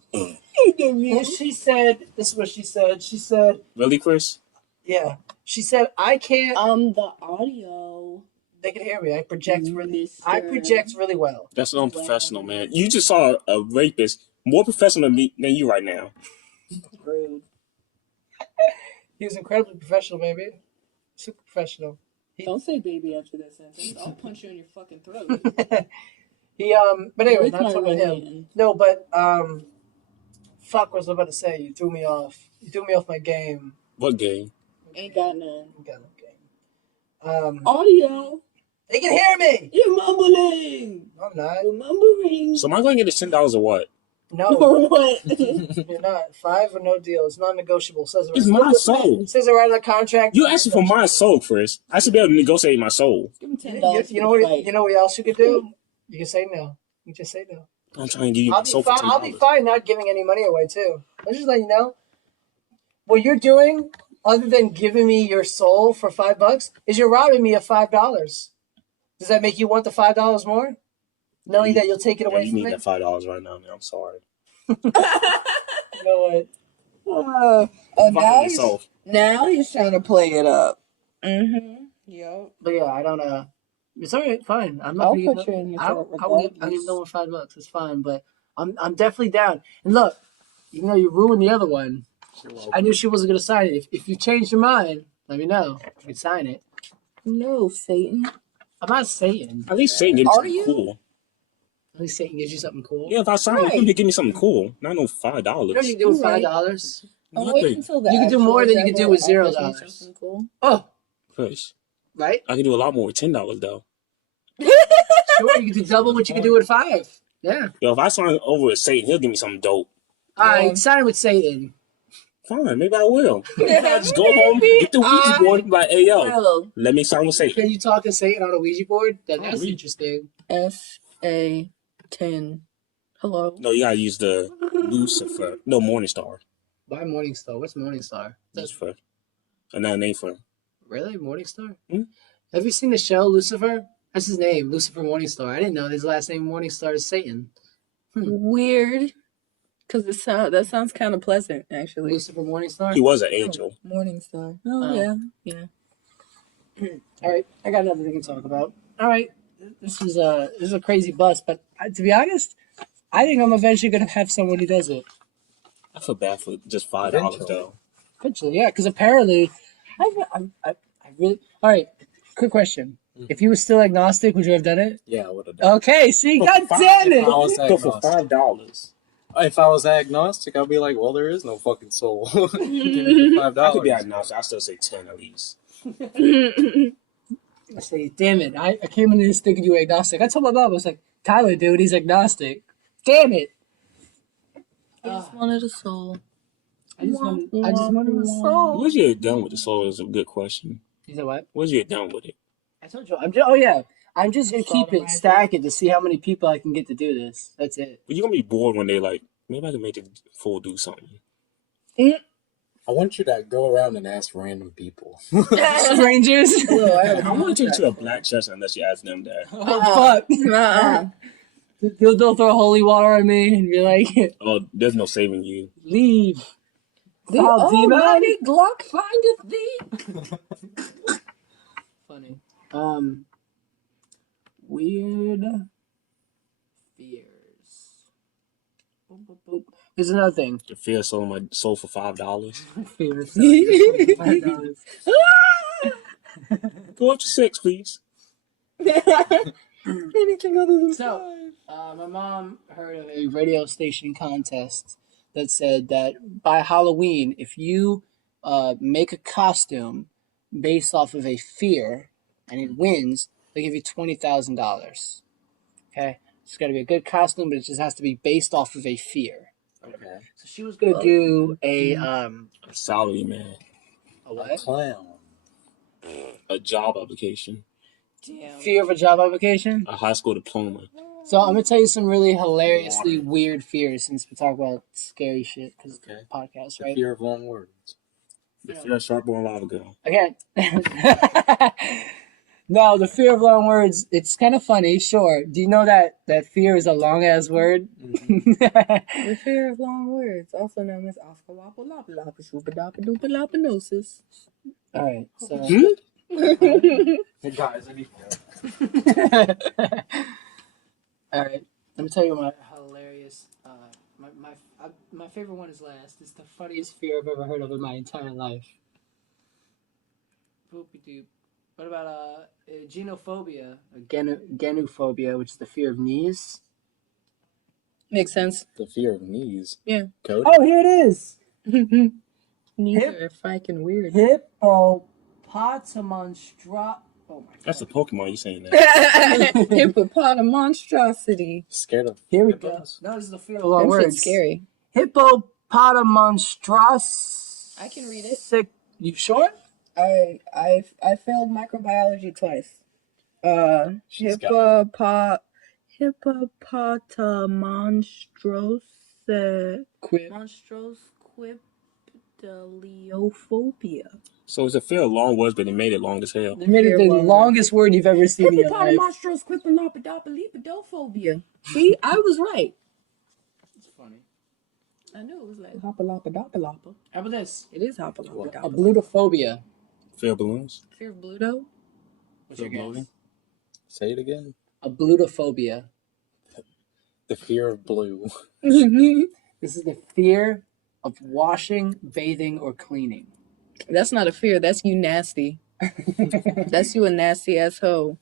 She said, this is what she said. She said, Really, Chris? yeah. She said, I can't. The audio. They can hear me. I project really. Mister. I project really well. That's unprofessional, man. You just saw a rapist more professional than you right now. Rude. He was incredibly professional, baby. Super professional. Don't say baby after that sentence. I'll punch you in your fucking throat. But anyway, With not my talking about right him. hand. No, but fuck, what was I about to say? You threw me off. You threw me off my game. What game? Ain't got none. You got no game. Audio. They can hear me. You're mumbling. I'm not. You're mumbling. So am I going to get this $10 or what? No, Or what? you're not. 5 or no deal. It's non-negotiable. Says it It's right. my soul. Says it right on the contract. You asking for my soul, Chris. I should be able to negotiate my soul. Give him $10. You know what else you could do? You can say no. You just say no. I'm trying to give you my soul for $10. I'll be fine not giving any money away too. Let's just let you know. What you're doing, other than giving me your soul for $5, is you're robbing me of $5. Does that make you want the $5 more? Knowing that you'll take it away You from need me? that $5 right now, man. I'm sorry. You know what? And Yourself. now he's trying to play it up. Mm-hmm. Yep. But yeah, I don't. It's all right, fine. I'm not. I'll gonna put give you in your I'll throat give no more $5. It's fine, but I'm definitely down. And look, even though you ruined the other one, I knew she wasn't gonna sign it. If you change your mind, let me know. You can sign it. No, Satan. I'm not Satan. At least Satan gives Are something you? cool. At least Satan gives you something cool. Yeah, if I sign Right. him, he give me something cool. Not no $5. You know what you can do with Right. $5? I'm Nothing. waiting until the You can do more than you can do with actual $0. devil offers me something cool. Oh, Chris, right? I can do a lot more with $10 though. Sure, you can do double what you can do with 5. Yeah. Yo, if I sign over with Satan, he'll give me something dope. All right, sign with Satan. Fine, maybe I will. Maybe I'll just go home, get the Ouija board, and be like, hey yo, Well, let me sign with Satan. Can you talk to Satan on a Ouija board? That's Oh, really? interesting. SA10. Hello. No, you gotta use the Lucifer. No, Morningstar. Why Morningstar? What's Morningstar? Lucifer. Another name for him. Really? Morningstar? Hmm? Have you seen the show Lucifer? That's his name, Lucifer Morningstar. I didn't know his last name Morningstar is Satan. Weird. Because that sounds kind of pleasant, actually. Lucifer Morningstar? He was an angel. Morningstar. Oh. Oh, yeah. All right, I got another thing to talk about. All right, this is a crazy bust, but to be honest, I think I'm eventually gonna have someone who does it. I feel bad for just $5 Eventually. though. Eventually, yeah, because apparently, I really. All right, quick question: if you were still agnostic, would you have done it? Yeah, I would have done. Okay, see, For god five- damn If I it! was Go for agnostic. $5. If I was agnostic, I'd be like, well, there is no fucking soul. Give me $5. I could be agnostic. I still say 10 at least. I say, damn it! I came into this thinking you were agnostic. I told my mom, I was like, Tyler, dude, he's agnostic. Damn it! I just wanted a soul. I just wanted a soul. What'd you get done with the soul is a good question. You said what? What'd you get done with it? I told you. Oh yeah. I'm just gonna keep it, stack it to see how many people I can get to do this. That's it. But you're gonna be bored when they like, maybe I can make the fool do something. I want you to go around and ask random people. Strangers. I want to take you to a black church unless you ask them that. Oh fuck! They'll throw holy water on me and be like, Oh, there's no saving you. "Leave." The Foul demon. almighty Glock findeth thee. Funny. Weird fears. Boop, boop, boop. Here's another thing. The fear sold my soul for $5. Fears. $5. Go up to 6, please. Anything other than So, my mom heard of a radio station contest that said that by Halloween, if you make a costume based off of a fear and it wins, they give you $20,000. Okay, it's got to be a good costume, but it just has to be based off of a fear. Okay. So she was gonna do a A salary, man. a what? Clown. A job application. Damn. Fear of a job application. A high school diploma. So I'm gonna tell you some really hilariously weird fears since we talk about scary shit because Okay. it's a podcast, The right? fear of long words. The fear of sharp-born lava girl. Again. No, the fear of long words, it's kind of funny, sure. Do you know that fear is a long ass word? The fear of long words, also known as oscalopalopolis. Alright, so Hey guys, I need help. alright. Let me tell you my hilarious my favorite one is last. It's the funniest fear I've ever heard of in my entire life. Boopy doop. What about genophobia, or genophobia, which is the fear of knees? Makes sense. The fear of knees. Yeah. Code? Oh, here it is. Knees Hip- are fucking weird. Hippopotamonstra. Oh my god. That's a Pokemon, you saying that. Hippopotamonstrosity. Scared of Here we go. hippos? No, this is the fear of long That words. shit's scary. Hippopotamonstra. I can read it. You sure? I failed microbiology twice. She's got Hippopotamonstros Quip. monstrosquipedaliophobia. So it's a fear of long words, but they made it long as hell. They made it the longest word you've ever seen in your life. Hippopotamonstrosquipedaliophobia. See, I was right. It's funny. I knew it was like hopalopalopalapa. How about this? It is hopalopalopalapa. Ablutophobia. Fear of balloons. Fear of Bluto? What's your Fear of guess? bloating. Say it again. Ablutophobia. The fear of blue. This is the fear of washing, bathing, or cleaning. That's not a fear. That's you nasty. That's you a nasty ass hoe.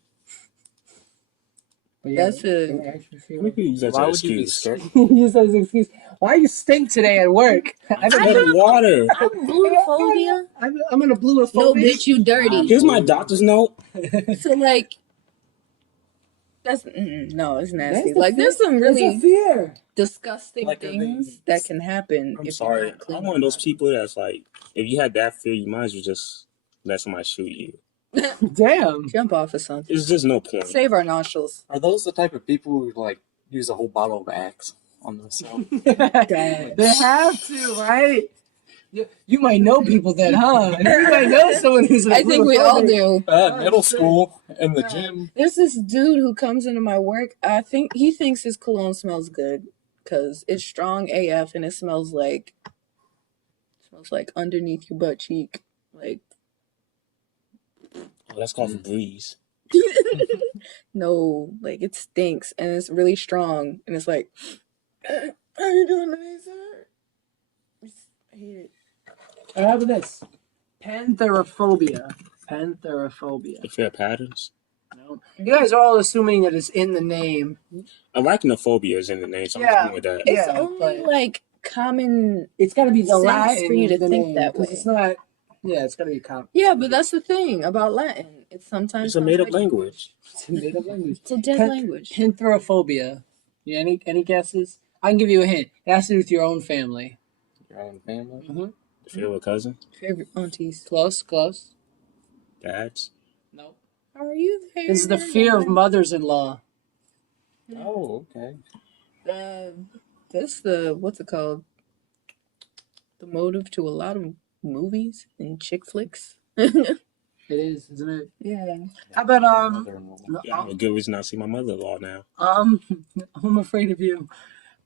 But yeah, That's a- an actual fear. We could use that Why as would an you be excuse. scared? You said as an excuse. Why you stink today at work? It's the water. Blutophobia? I'm in a blutophobia. No, bitch, you dirty. Here's my doctor's note. So like, that's no, it's nasty. That's Like, there's some That's a really fear. disgusting Like, are things that can happen. I'm if sorry. You're not clean. I'm one of those people that's like, if you had that fear, you might as well just let somebody shoot you. Damn. Jump off or something. It's just no point. Save our nostrils. Are those the type of people who like use a whole bottle of Axe on themselves? They have to, right? You might know people then, huh? You might know someone who's in a I think we all blutophobic. do. Middle school in the gym. There's this dude who comes into my work. I think he thinks his cologne smells good because it's strong AF and it smells like underneath your butt cheek. Like, Oh, that's called Febreze. no, like it stinks and it's really strong and it's like, how you doing today, sir? I hate it. How about this? Pantherophobia. Pantherophobia. The fear of patterns. No. You guys are all assuming that it's in the name. Arachnophobia is in the name, so I'm Yeah. just going with that. It's Yeah, only but- like common. It's got to be the Sense Latin for you to the think name, that 'cause way. It's not. Yeah, it's got to be common. Yeah, but that's the thing about Latin. It's sometimes It's a made-up like- language. It's a made-up language. It's a dead language. Pantherophobia. Yeah, any guesses? I can give you a hint. It has to do with your own family. Your own family. Mm-hmm. The fear of a cousin. Favorite aunties. Close. Dads. Nope. Are you there? This is the fear of mothers-in-law. Oh, okay. That's the what's it called? The motive to a lot of movies and chick flicks. It is, isn't it? Yeah. How about Yeah, I have a good reason not to see my mother-in-law now. I'm afraid of you.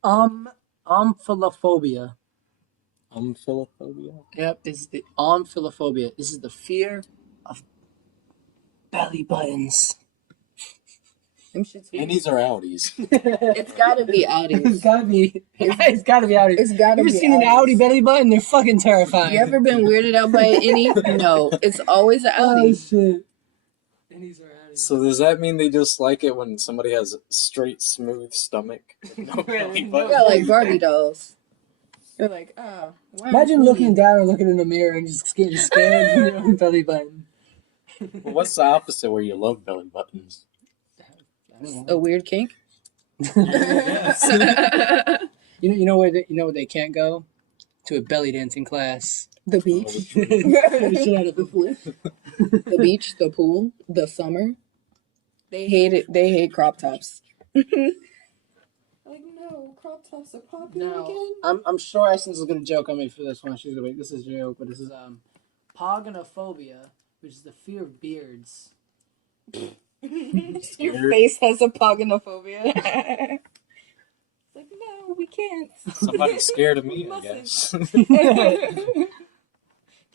Omphilophobia. Omphilophobia? Yep, this is the omphilophobia. This is the fear of belly buttons. Them shit's weird. Innies or outies? It's gotta be It's outies. gotta be. It's gotta be outies. It's gotta You ever be seen an outies. outie belly button? They're fucking terrifying. You ever been weirded out by any? No, it's always an Oh outie. shit. Innies or outies. So does that mean they just like it when somebody has a straight, smooth stomach? No belly button? Yeah, like Barbie dolls. You're like, oh. Wow, Imagine looking down or looking in the mirror and just getting scared from your own belly button. Well, what's the opposite where you love belly buttons? I don't A know. weird kink. You know where they can't go? To a belly dancing class. The beach. Shit out of the flip. The beach, the pool, the summer. They hate it. They hate crop tops. Like, no, crop tops are popular again. I'm sure Essence is gonna joke on me for this one. She's gonna be like, this is a joke, but this is pogonophobia, which is the fear of beards. Your face has a pogonophobia. Like, no, we can't. Somebody's scared of me, We I mustn't. guess.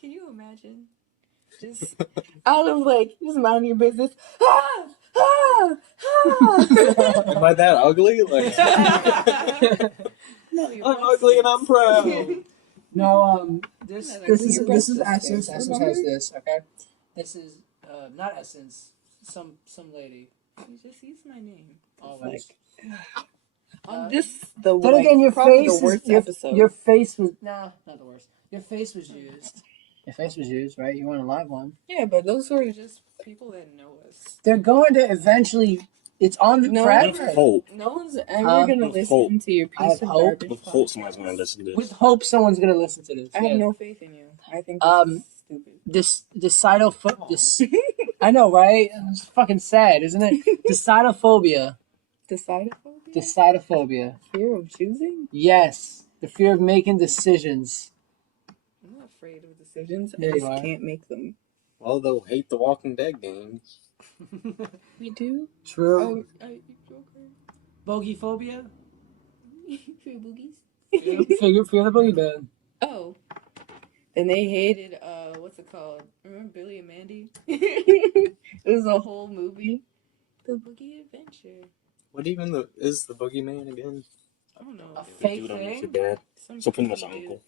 Can you imagine? Just out of like, just mind your business. Ah! Ah! Ah! Am I that ugly? Like, No, you're I'm not. ugly and I'm proud. No, this Yeah, like, this when is your this is breath Essence. stinks, Essence remember? has this. Okay, this is not Essence. Some lady. You just use my name. Always. On this, the Then like, again, your probably face the worst is, episode. your face was not the worst. Your face was used. Your face was used, right? You weren't a live one. Yeah, but those are just people that know us. They're going to eventually. It's on the No. forever. With hope. No one's ever gonna With listen hope. to your I have piece of hope. garbage. With hope somebody's going to listen to this. With hope, someone's gonna listen to this. I have Yeah. no faith in you. I think this is stupid. This I know, right? It's fucking sad, isn't it? Decidophobia. Decidophobia? Decidophobia. Fear of choosing? Yes, the fear of making decisions. I'm not afraid of decisions. Yeah, I you just are. can't make them. Well, they'll hate the Walking Dead games. We do? True. Oh, Joker. Bogeyphobia. Fear boogies? Fear the boogeyman. Oh. And they hated, what's it called? Remember Billy and Mandy? It was a whole movie. The Boogie Adventure. What even is the boogeyman again? I don't know. A dude. fake Dude, I'm thing. your dad. Some So pretty much freaky uncle.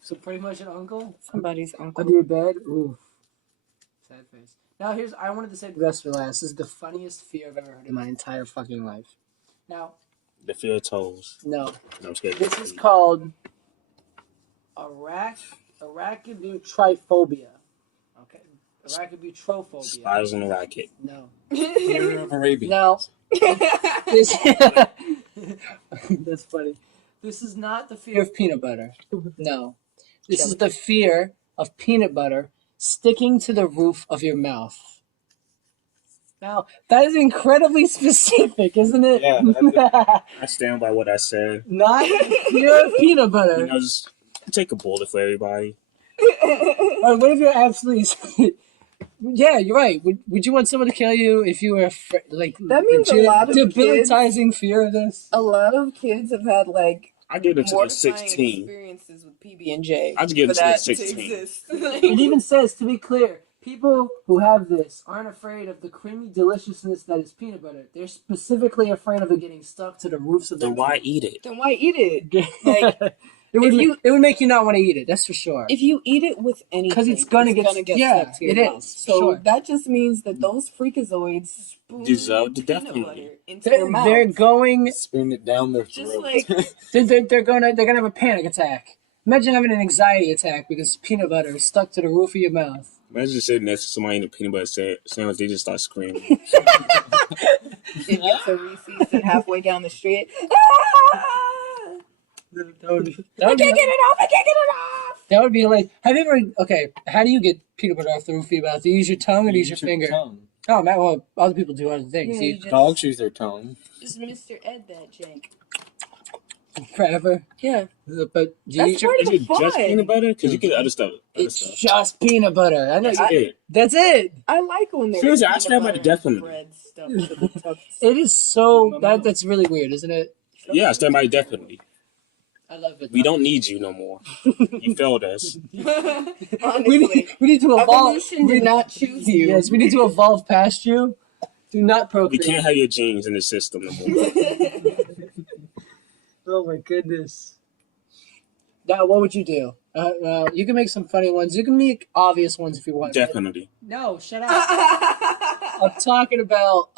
So pretty much an uncle. Somebody's uncle. Under your bed. Ooh. Sad face. Now I wanted to say the best for last. This is the funniest fear I've ever heard in my entire fucking life. Now, The fear of toes. no. No, I'm scared. This is called arachnotrophobia. Okay. Arachnotrophobia. Spiders on the racket. No. Fear of Arabia. No. This, that's funny. This is not the fear of peanut butter. No. This is the fear of peanut butter sticking to the roof of your mouth. Now, that is incredibly specific, isn't it? Yeah, I stand by what I said. Not fear of peanut butter. You know, just take a bullet for everybody. Or what if you're absolutely... Yeah, you're right. Would you want someone to kill you if you were like That means a lot of debilitating fear of this? A lot of kids have had like I give it to the mortifying 16. experiences with PB&J. I'd give it for to the that 16. exist. It even says, to be clear, people who have this aren't afraid of the creamy deliciousness that is peanut butter. They're specifically afraid of it getting stuck to the roofs of their Then why eat it? Then why eat it? Like, Like, it would make you not want to eat it. That's for sure. if you eat it with anything, 'Cause it's gonna get stuck to your it mouth. is, So sure. that just means that those freakazoids spoon Deserve the death peanut penalty. butter into your mouth. They're going. Spoon it down their Just throat. like They're gonna have a panic attack. Imagine having an anxiety attack because peanut butter is stuck to the roof of your mouth. Imagine sitting next to somebody in a peanut butter sandwich, they just start screaming. it gets a Reese's and halfway down the street. Ah! That would be, I can't get it off! I can't get it off! that would be like. Have you ever? Okay, how do you get peanut butter off the roof of your mouth? Do you use your tongue or do you use your finger? Tongue. Oh man, well, other people do other things. Yeah, You you just, Dogs use their tongue. just Mr. Ed that jank. forever. Yeah. But do That's you? part Is of the it just fun. peanut butter? Because you get other stuff. It's just peanut butter. I know. That's it. That's it. I like when there's Seriously, I peanut stand by the butter and definitely. bread stuff to the tufts. It is so that's really weird, isn't it? Yeah, I stand by definitely. I love it. We don't need you no more. You failed us. Honestly, we need to evolve. evolution did not choose you. Yes, we need to evolve past you. Do not We procreate. can't have your genes in the system no more. Oh my goodness. Now, what would you do? You can make some funny ones. You can make obvious ones if you want. Definitely. No, shut up. I'm talking about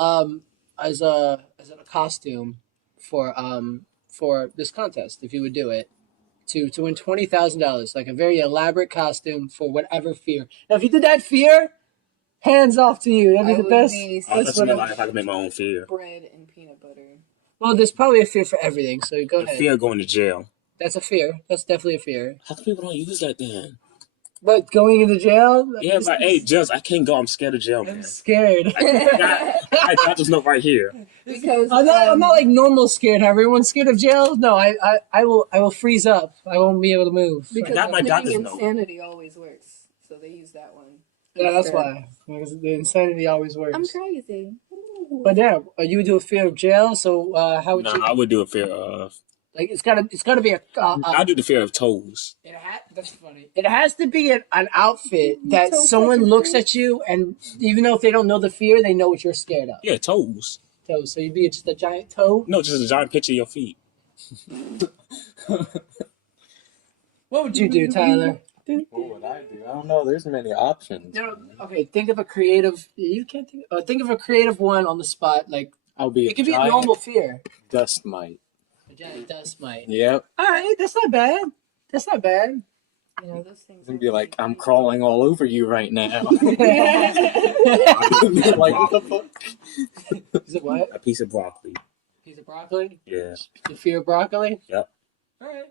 as a costume for this contest. If you would do it, to win $20,000, like a very elaborate costume for whatever fear. Now, if you did that fear, hands off to you. That'd be the best. I'll That's let you what know if I can make my own fear. Bread and peanut butter. Well, there's probably a fear for everything. So go The ahead. fear of going to jail. That's a fear. That's definitely a fear. How come people don't use that then? But going into jail? Yeah, but hey, just I can't go. I'm scared of jail, I'm man. scared. I doctor's note right here. Because I'm not like normal scared. How everyone's scared of jail? No, I will freeze up. I won't be able to move. because got my doctor's pleading note. insanity always works, so they use that one. Yeah, that's instead. why. Because the insanity always works. I'm crazy. But yeah, you would do a fear of jail. So how would No, you? I would do a fear of. Like it's gotta be a. I'll do the fear of toes. That's funny. It has to be an outfit that Toe someone fucking looks fear? at you, and even though if they don't know the fear, they know what you're scared of. Yeah, toes. So you'd be just a giant toe. No, just a giant picture of your feet. What would you do, Tyler? What would I do? I don't know. There's many options. Okay, think of a creative. You can't think. Think of a creative one on the spot. Like I'll be it could be a normal fear. dust mite. A giant dust mite. Yep. All right, that's not bad. That's not bad. You know, those things. It's gonna be like, I'm crawling all over you right now. I'll be Like, what the fuck? Is it what? a piece of broccoli. Piece of broccoli? Yeah. The fear of broccoli? Yep. All right.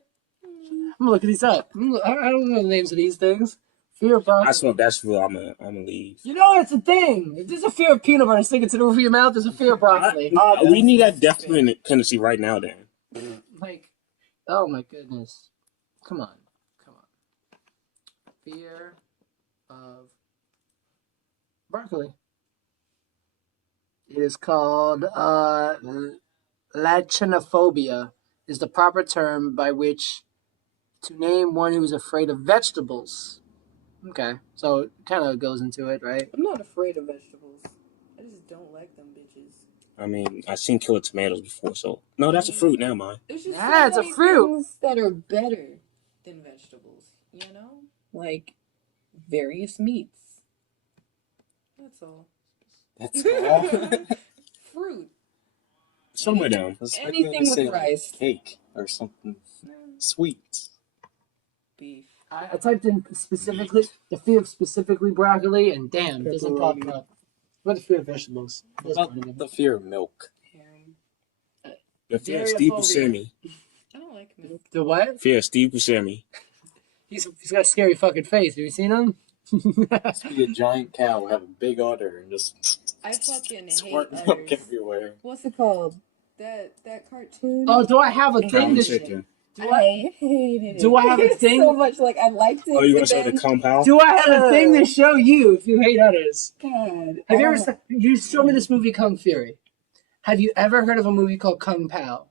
I'm gonna look these up. I don't know the names of these things. Fear of broccoli. I swear if that's real, I'm gonna leave. You know it's a thing. If there's a fear of peanut butter sticking to the roof of your mouth, there's a fear of broccoli. We need that definitely in Tennessee right now. Then Like, oh my goodness. Come on. Fear of broccoli. It is called lachinophobia is the proper term by which to name one who is afraid of vegetables. Okay, so it kind of goes into it, right? I'm not afraid of vegetables. I just don't like them bitches. I mean I've seen killer tomatoes before, so no, that's a fruit now, man. There's just Yeah, it's a many fruit. things that are better than vegetables. You know, like various meats. That's all. That's all. Fruit. Somewhere down. It's like Anything when they with say, like, rice. cake or something. Sweets. Beef. I typed in specifically the fear of specifically broccoli, and damn, it doesn't pop up. What the fear of vegetables? What about the fear of milk? Herring. The fear of Steve Buscemi. I don't like milk. The what? Fear of Steve Buscemi. He's got a scary fucking face. Have you seen him? Just be a giant cow, have a big udder, and just I fucking hate squirt milk udders. everywhere. What's it called? That cartoon? Oh, do I have a thing Crowned to chicken. I hated it. Do I have a thing? so much? Like I liked it. Oh, you gonna but show the then- compound? Do I have a thing to show you if you hate udders? God. Have you ever? You showed me this movie Kung Fury. Have you ever heard of a movie called Kung Pao?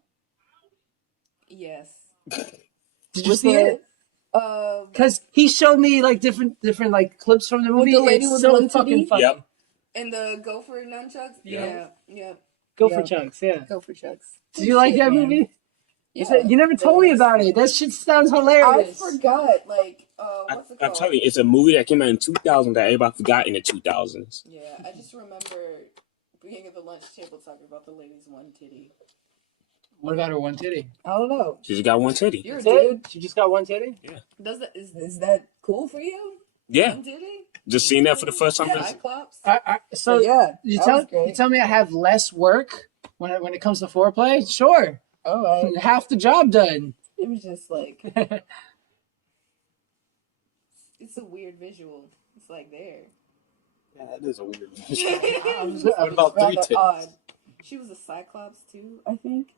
Yes. Did you see it? Because he showed me like different like clips from the movie. the lady It's with so one fucking titty? funny. Yep. And the gopher nunchucks? Yeah. Yeah. Go Yeah. for chunks, yeah. Gopher chucks. Did you like Shit, that man. movie? Yeah. You never told me about it. That shit sounds hilarious. I forgot. Like, what's it I'm called? telling you, it's a movie that came out in 2000 that everybody forgot in the 2000s. Yeah, I just remember being at the lunch table talking about the lady's one titty. What about her one titty? I don't know. She just got one titty. You're a That's it? dude. She just got one titty? Is that cool for you? Yeah, One titty? just seeing that for the first time. Yeah, Cyclops. So But yeah, you that was great. tell me I have less work when it comes to foreplay? Sure. All right. Half the job done. It was just like it's a weird visual. It's like there. Yeah, that is a weird one. What about three Rather titties? odd. She was a cyclops too, I think.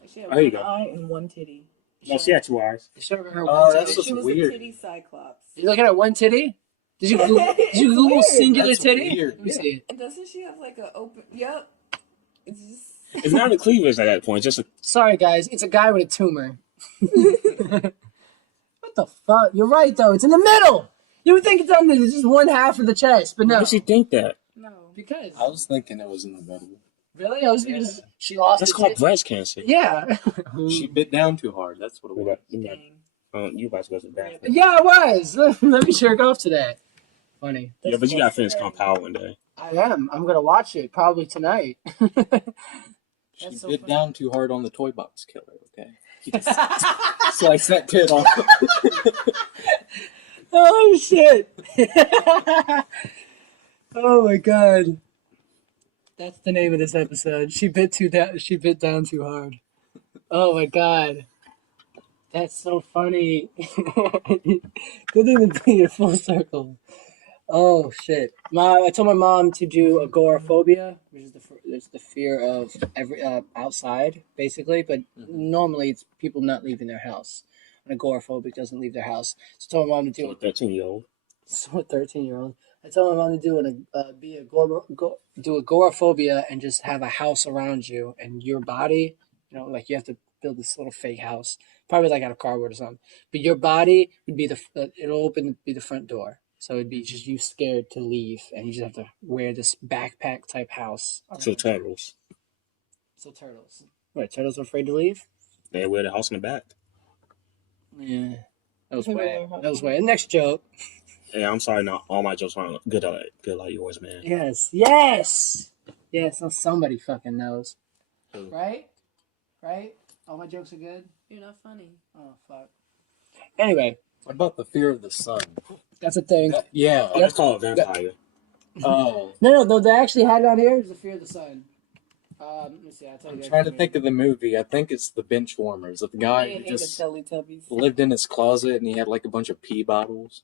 Like she had There you one go. eye and one titty. No, she had 2 eyes. You showed her Oh, one that's titty? just She was weird. a titty cyclops. You looking at one titty? Did you Google, It's weird. singular That's titty? weird. Let me see. And doesn't she have like a open? Yep. It's just. It's not a cleavage at that point. Just a, Sorry, guys. It's a guy with a tumor. What the fuck? You're right, though. It's in the middle. You would think it's on just one half of the chest, but why no. does she think that? No. Because I was thinking it was in the middle. really, I was thinking she lost. That's a called tit- breast cancer. Yeah. She bit down too hard. That's what it was. Dang. You about to go to the bathroom. Yeah, I was. Let me jerk off today. Funny. Yeah, but you gotta finish Compound one day. I am. I'm gonna watch it probably tonight. She That's so bit funny. down too hard on the toy box killer. Okay. Slice that tit off. Oh shit! Oh my god. That's the name of this episode. She bit down too hard. Oh my god. That's so funny. Couldn't even bring it full circle. Oh shit! I told my mom to do agoraphobia, which is the fear of every outside, basically. But normally it's people not leaving their house. An agoraphobic doesn't leave their house. So I told my mom to do So 13-year-old. So a 13-year-old. I told my mom to do agoraphobia and just have a house around you and your body. You know, like you have to build this little fake house, probably like out of cardboard or something. But your body would be be the front door. So it'd be just you scared to leave, and you just have to wear this backpack type house. So turtles. So turtles. Wait, turtles are afraid to leave? They wear the house in the back. Yeah. That was way. Next joke. Yeah, I'm sorry, not all my jokes aren't good like yours, man. Yes. Yes. Yes. Now somebody fucking knows. Right? Right? All my jokes are good? You're not funny. Oh, fuck. Anyway, What about the fear of the sun? that's a thing. Yeah. Oh, that's called a vampire. Oh. No, they actually had it on here. It's the fear of the sun. Let me see. I'll tell you. I'm trying to think of the movie. I think it's The Bench Warmers. Of the guy I who hate just the Teletubbies. lived in his closet and he had like a bunch of pee bottles.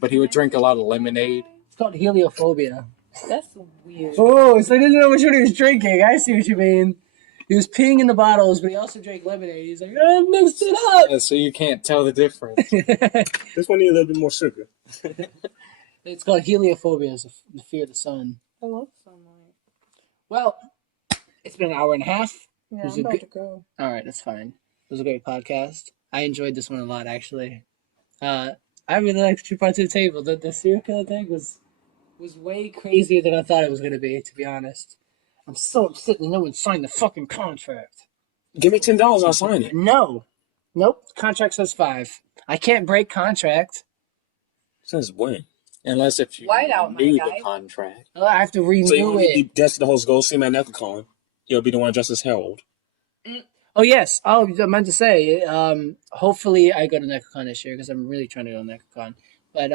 But he would drink a lot of lemonade. It's called heliophobia. That's weird. Oh, so he didn't know which one he was drinking. I see what you mean. He was peeing in the bottles, but he also drank lemonade. He's like, I mixed it up. Yeah, so you can't tell the difference. This one need a little bit more sugar. It's called heliophobia. It's the fear of the sun. I love sunlight. Well, it's been an hour and a half. Yeah, Was I'm it about good? to go. All right, that's fine. It was a great podcast. I enjoyed this one a lot, actually. I really liked what you brought to the table. The serial killer thing was way crazier than I thought it was going to be, to be honest. I'm so upset that no one signed the fucking contract. Give me $10, I'll sign it. No. Nope. Contract says 5. I can't break contract. Since when? Unless if you Whiteout, my renew guy. the contract. I have to renew So you it. be dressed the host, go see him at NECACON. He'll be the one dressed as Harold. Oh, yes. Oh, I meant to say, hopefully I go to NECACON this year because I'm really trying to go to NECACON. But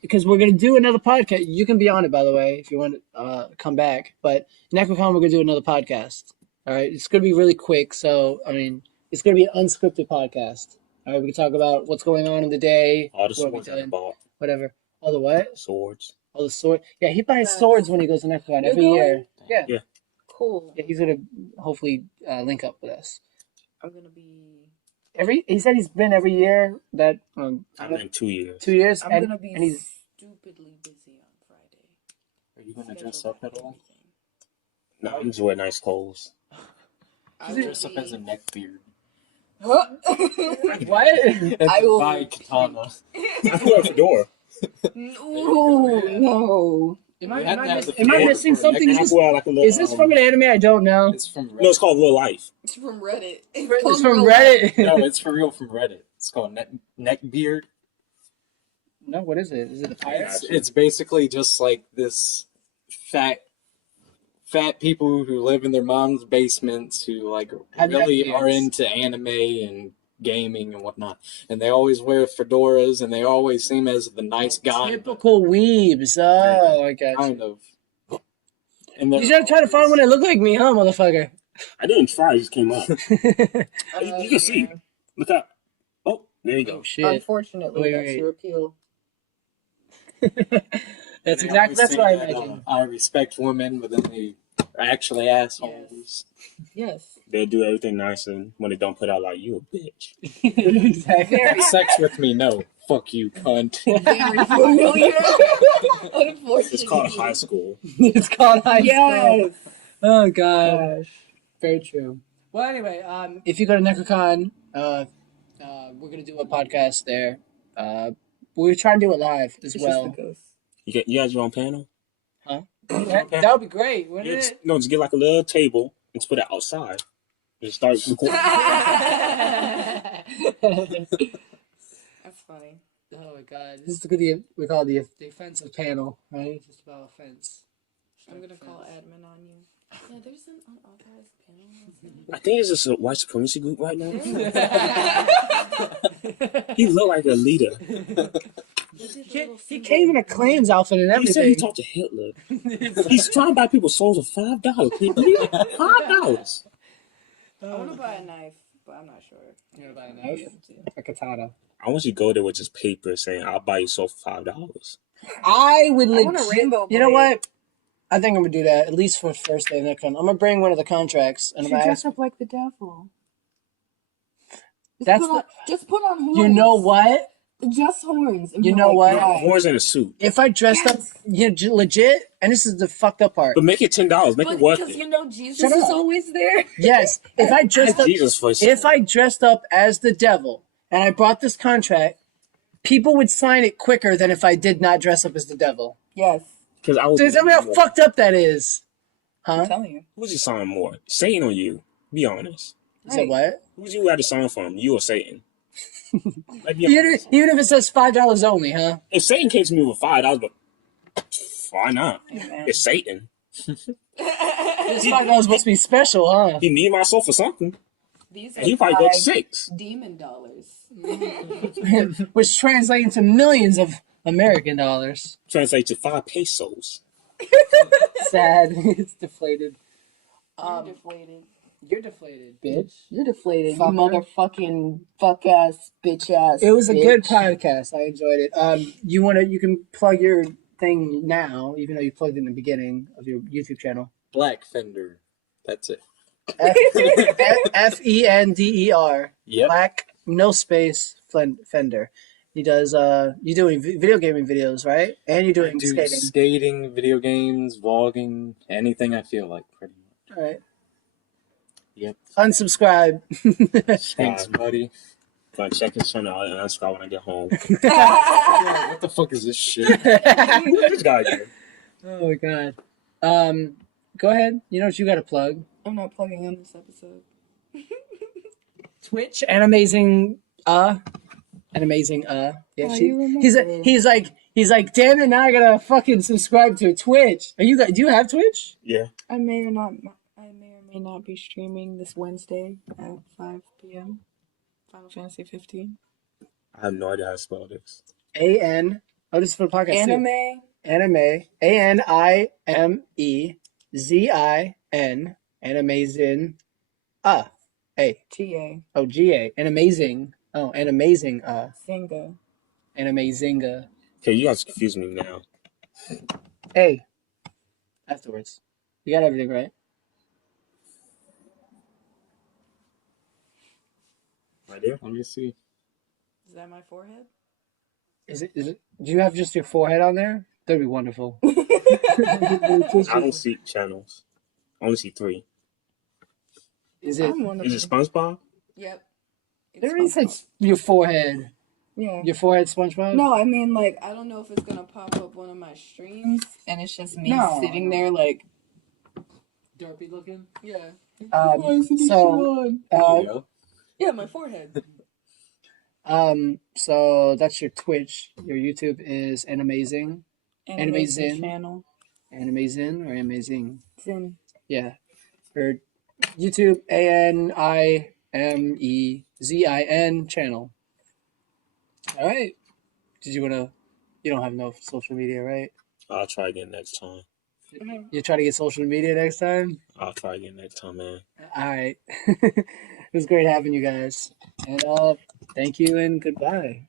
because we're going to do another podcast. You can be on it, by the way, if you want to come back. But NECACON, we're going to do another podcast. All right? It's going to be really quick. So, I mean, it's going to be an unscripted podcast. All right? We can talk about what's going on in the day. All the what we swords I done, bought. whatever. All the what? Swords. All the sword. Yeah, he buys swords when he goes to NECACON every You're year. going? Yeah. Yeah. Cool. Yeah, he's going to hopefully link up with us. I'm gonna be. He said he's been every year that I've been 2 years. 2 years. I'm and gonna be he's stupidly busy on Friday. Are you going to dress up at all? No, I'm just wearing nice clothes. I You will dress up as a neck beard. what? I will buy katana. I wear a fedora. No. Am You have to have the am I fedora missing for a something? neck And I wear like a little. Is this from an anime? I don't know. It's from Reddit. No, it's called Real Life. It's from Reddit. It's from Reddit. No, it's for real from Reddit. It's called neck beard. No, what is it? Is it a pirate? It's basically just like this fat people who live in their mom's basements who like Have really neck are beards. into anime and gaming and whatnot, and they always wear fedoras and they always seem as the nice guy. Typical weebs. Oh, I got Kind you. of. And they're You should try to find one that look like me, huh, motherfucker? I didn't try, it just came up. Oh, You can see. Look up. Oh, there you go. shit. Unfortunately, Wait, that's wait. your appeal. That's They exactly always that's say what I that, imagine. I respect women, but then they are actually assholes. Yes. They do everything nice, and when they don't put out like you a bitch. Exactly. Very, Have sex with me? No. Fuck you, cunt. very familiar. Unfortunately. It's called high school. It's called high school. Yes. Oh god. Gosh. Very true. Well, anyway, if you go to NecroCon, we're gonna do a podcast there. We're trying to do it live as It's well. just the ghost. You guys your own panel? Huh? That would be great, wouldn't Yeah, it? just get like a little table and just put it outside. Just start recording. That's funny. Oh my god, this is gonna be we call it the offensive panel, right? Just about offense. I'm gonna call admin on you. Yeah, there's an unauthorized panel. I think it's just a white supremacy group right now. He looked like a leader. He came in a Klan's outfit and He said he everything. talked to Hitler. He's trying to buy people souls for $5. Can you believe it? $5. I want to buy a knife, but I'm not sure. You wanna buy a knife? A katana. I want you to go there with just paper saying, I'll buy you soul for $5. I would I want a legit. rainbow You know blade. what? I think I'm gonna do that at least for the first day of NecroCon. I'm gonna bring one of the contracts and I'm gonna ask. up like the devil. That's Just put on horns. You know what? Just horns. And You be know like, what? "Yeah." Horns in a suit. If I dressed up, legit, and this is the fucked up part. But make it $10. Make it worth Because it. you know Jesus Shut is up. always there. Yes, if I dressed up, Jesus for if I dressed up as the devil and I brought this contract, people would sign it quicker than if I did not dress up as the devil. Yes. Because I was. Tell me how fucked up that is, I'm huh? telling you. Who's you sign more? Satan or you? Be honest. So what? Who's you rather sign from? You or Satan? Like, be honest. Even if it says $5 only, huh? If Satan came to me with $5, but why not? Amen. It's Satan. This $5 must be special, huh? He need my soul for something. These And he probably go to 5 6. demon dollars. Which translates into millions of American dollars. Translate to 5 pesos. Sad. It's deflated. You're deflated. You're deflated, bitch. You're deflated. Fucker. You motherfucking fuck ass bitch ass. It was a bitch. good podcast. I enjoyed it. You can plug your thing now, even though you plugged it in the beginning of your YouTube channel. Black Fender. That's it. Fender. Yep. Black, no space, Fender. He does. You're doing video gaming videos, right? And you're doing Do skating. skating, video games, vlogging, anything I feel like, pretty much. All right. Yep. Unsubscribe. Thanks, buddy. But check his channel out and unsubscribe when I get home. Yeah, what the fuck is this shit? This guy here. Oh my god. Go ahead. You know what you got to plug? I'm not plugging on this episode. Twitch and amazing. Yeah, Oh, she, you he's remember. like, damn it! Now I gotta fucking subscribe to Twitch. Do you have Twitch? Yeah. I may or may not be streaming this Wednesday at 5 p.m. Final Fantasy 15. I have no idea how to spell this. AN. Oh, this is for the podcast. Anime. Anime. ANIMEZIN. Animazin. Hey. TA. Oh, GA. And amazing. Oh, and amazing. Singa. Animazinga. Okay, you guys confuse me now. Hey. Afterwards. You got everything right. Right there? Let me see. Is that my forehead? Is it? Do you have just your forehead on there? That'd be wonderful. I don't see channels. I only see 3. Is it? I'm one of Is it them. SpongeBob? Yep. It's There already said SpongeBob. your forehead. Yeah. Your forehead, SpongeBob? No, I mean, like, I don't know if it's gonna pop up one of my streams, and it's just me No. sitting there, like, Derpy looking. yeah. So, Yeah. Yeah, my forehead. so that's your Twitch. Your YouTube is Animazing. Animation Zin. channel. Animazin or Amazing? Zin. Yeah. Or YouTube ANIMEZIN channel. All right. Did you wanna? You don't have no social media, right? I'll try again next time. You try to get social media next time. I'll try again next time, man. All right. It was great having you guys, and thank you and goodbye.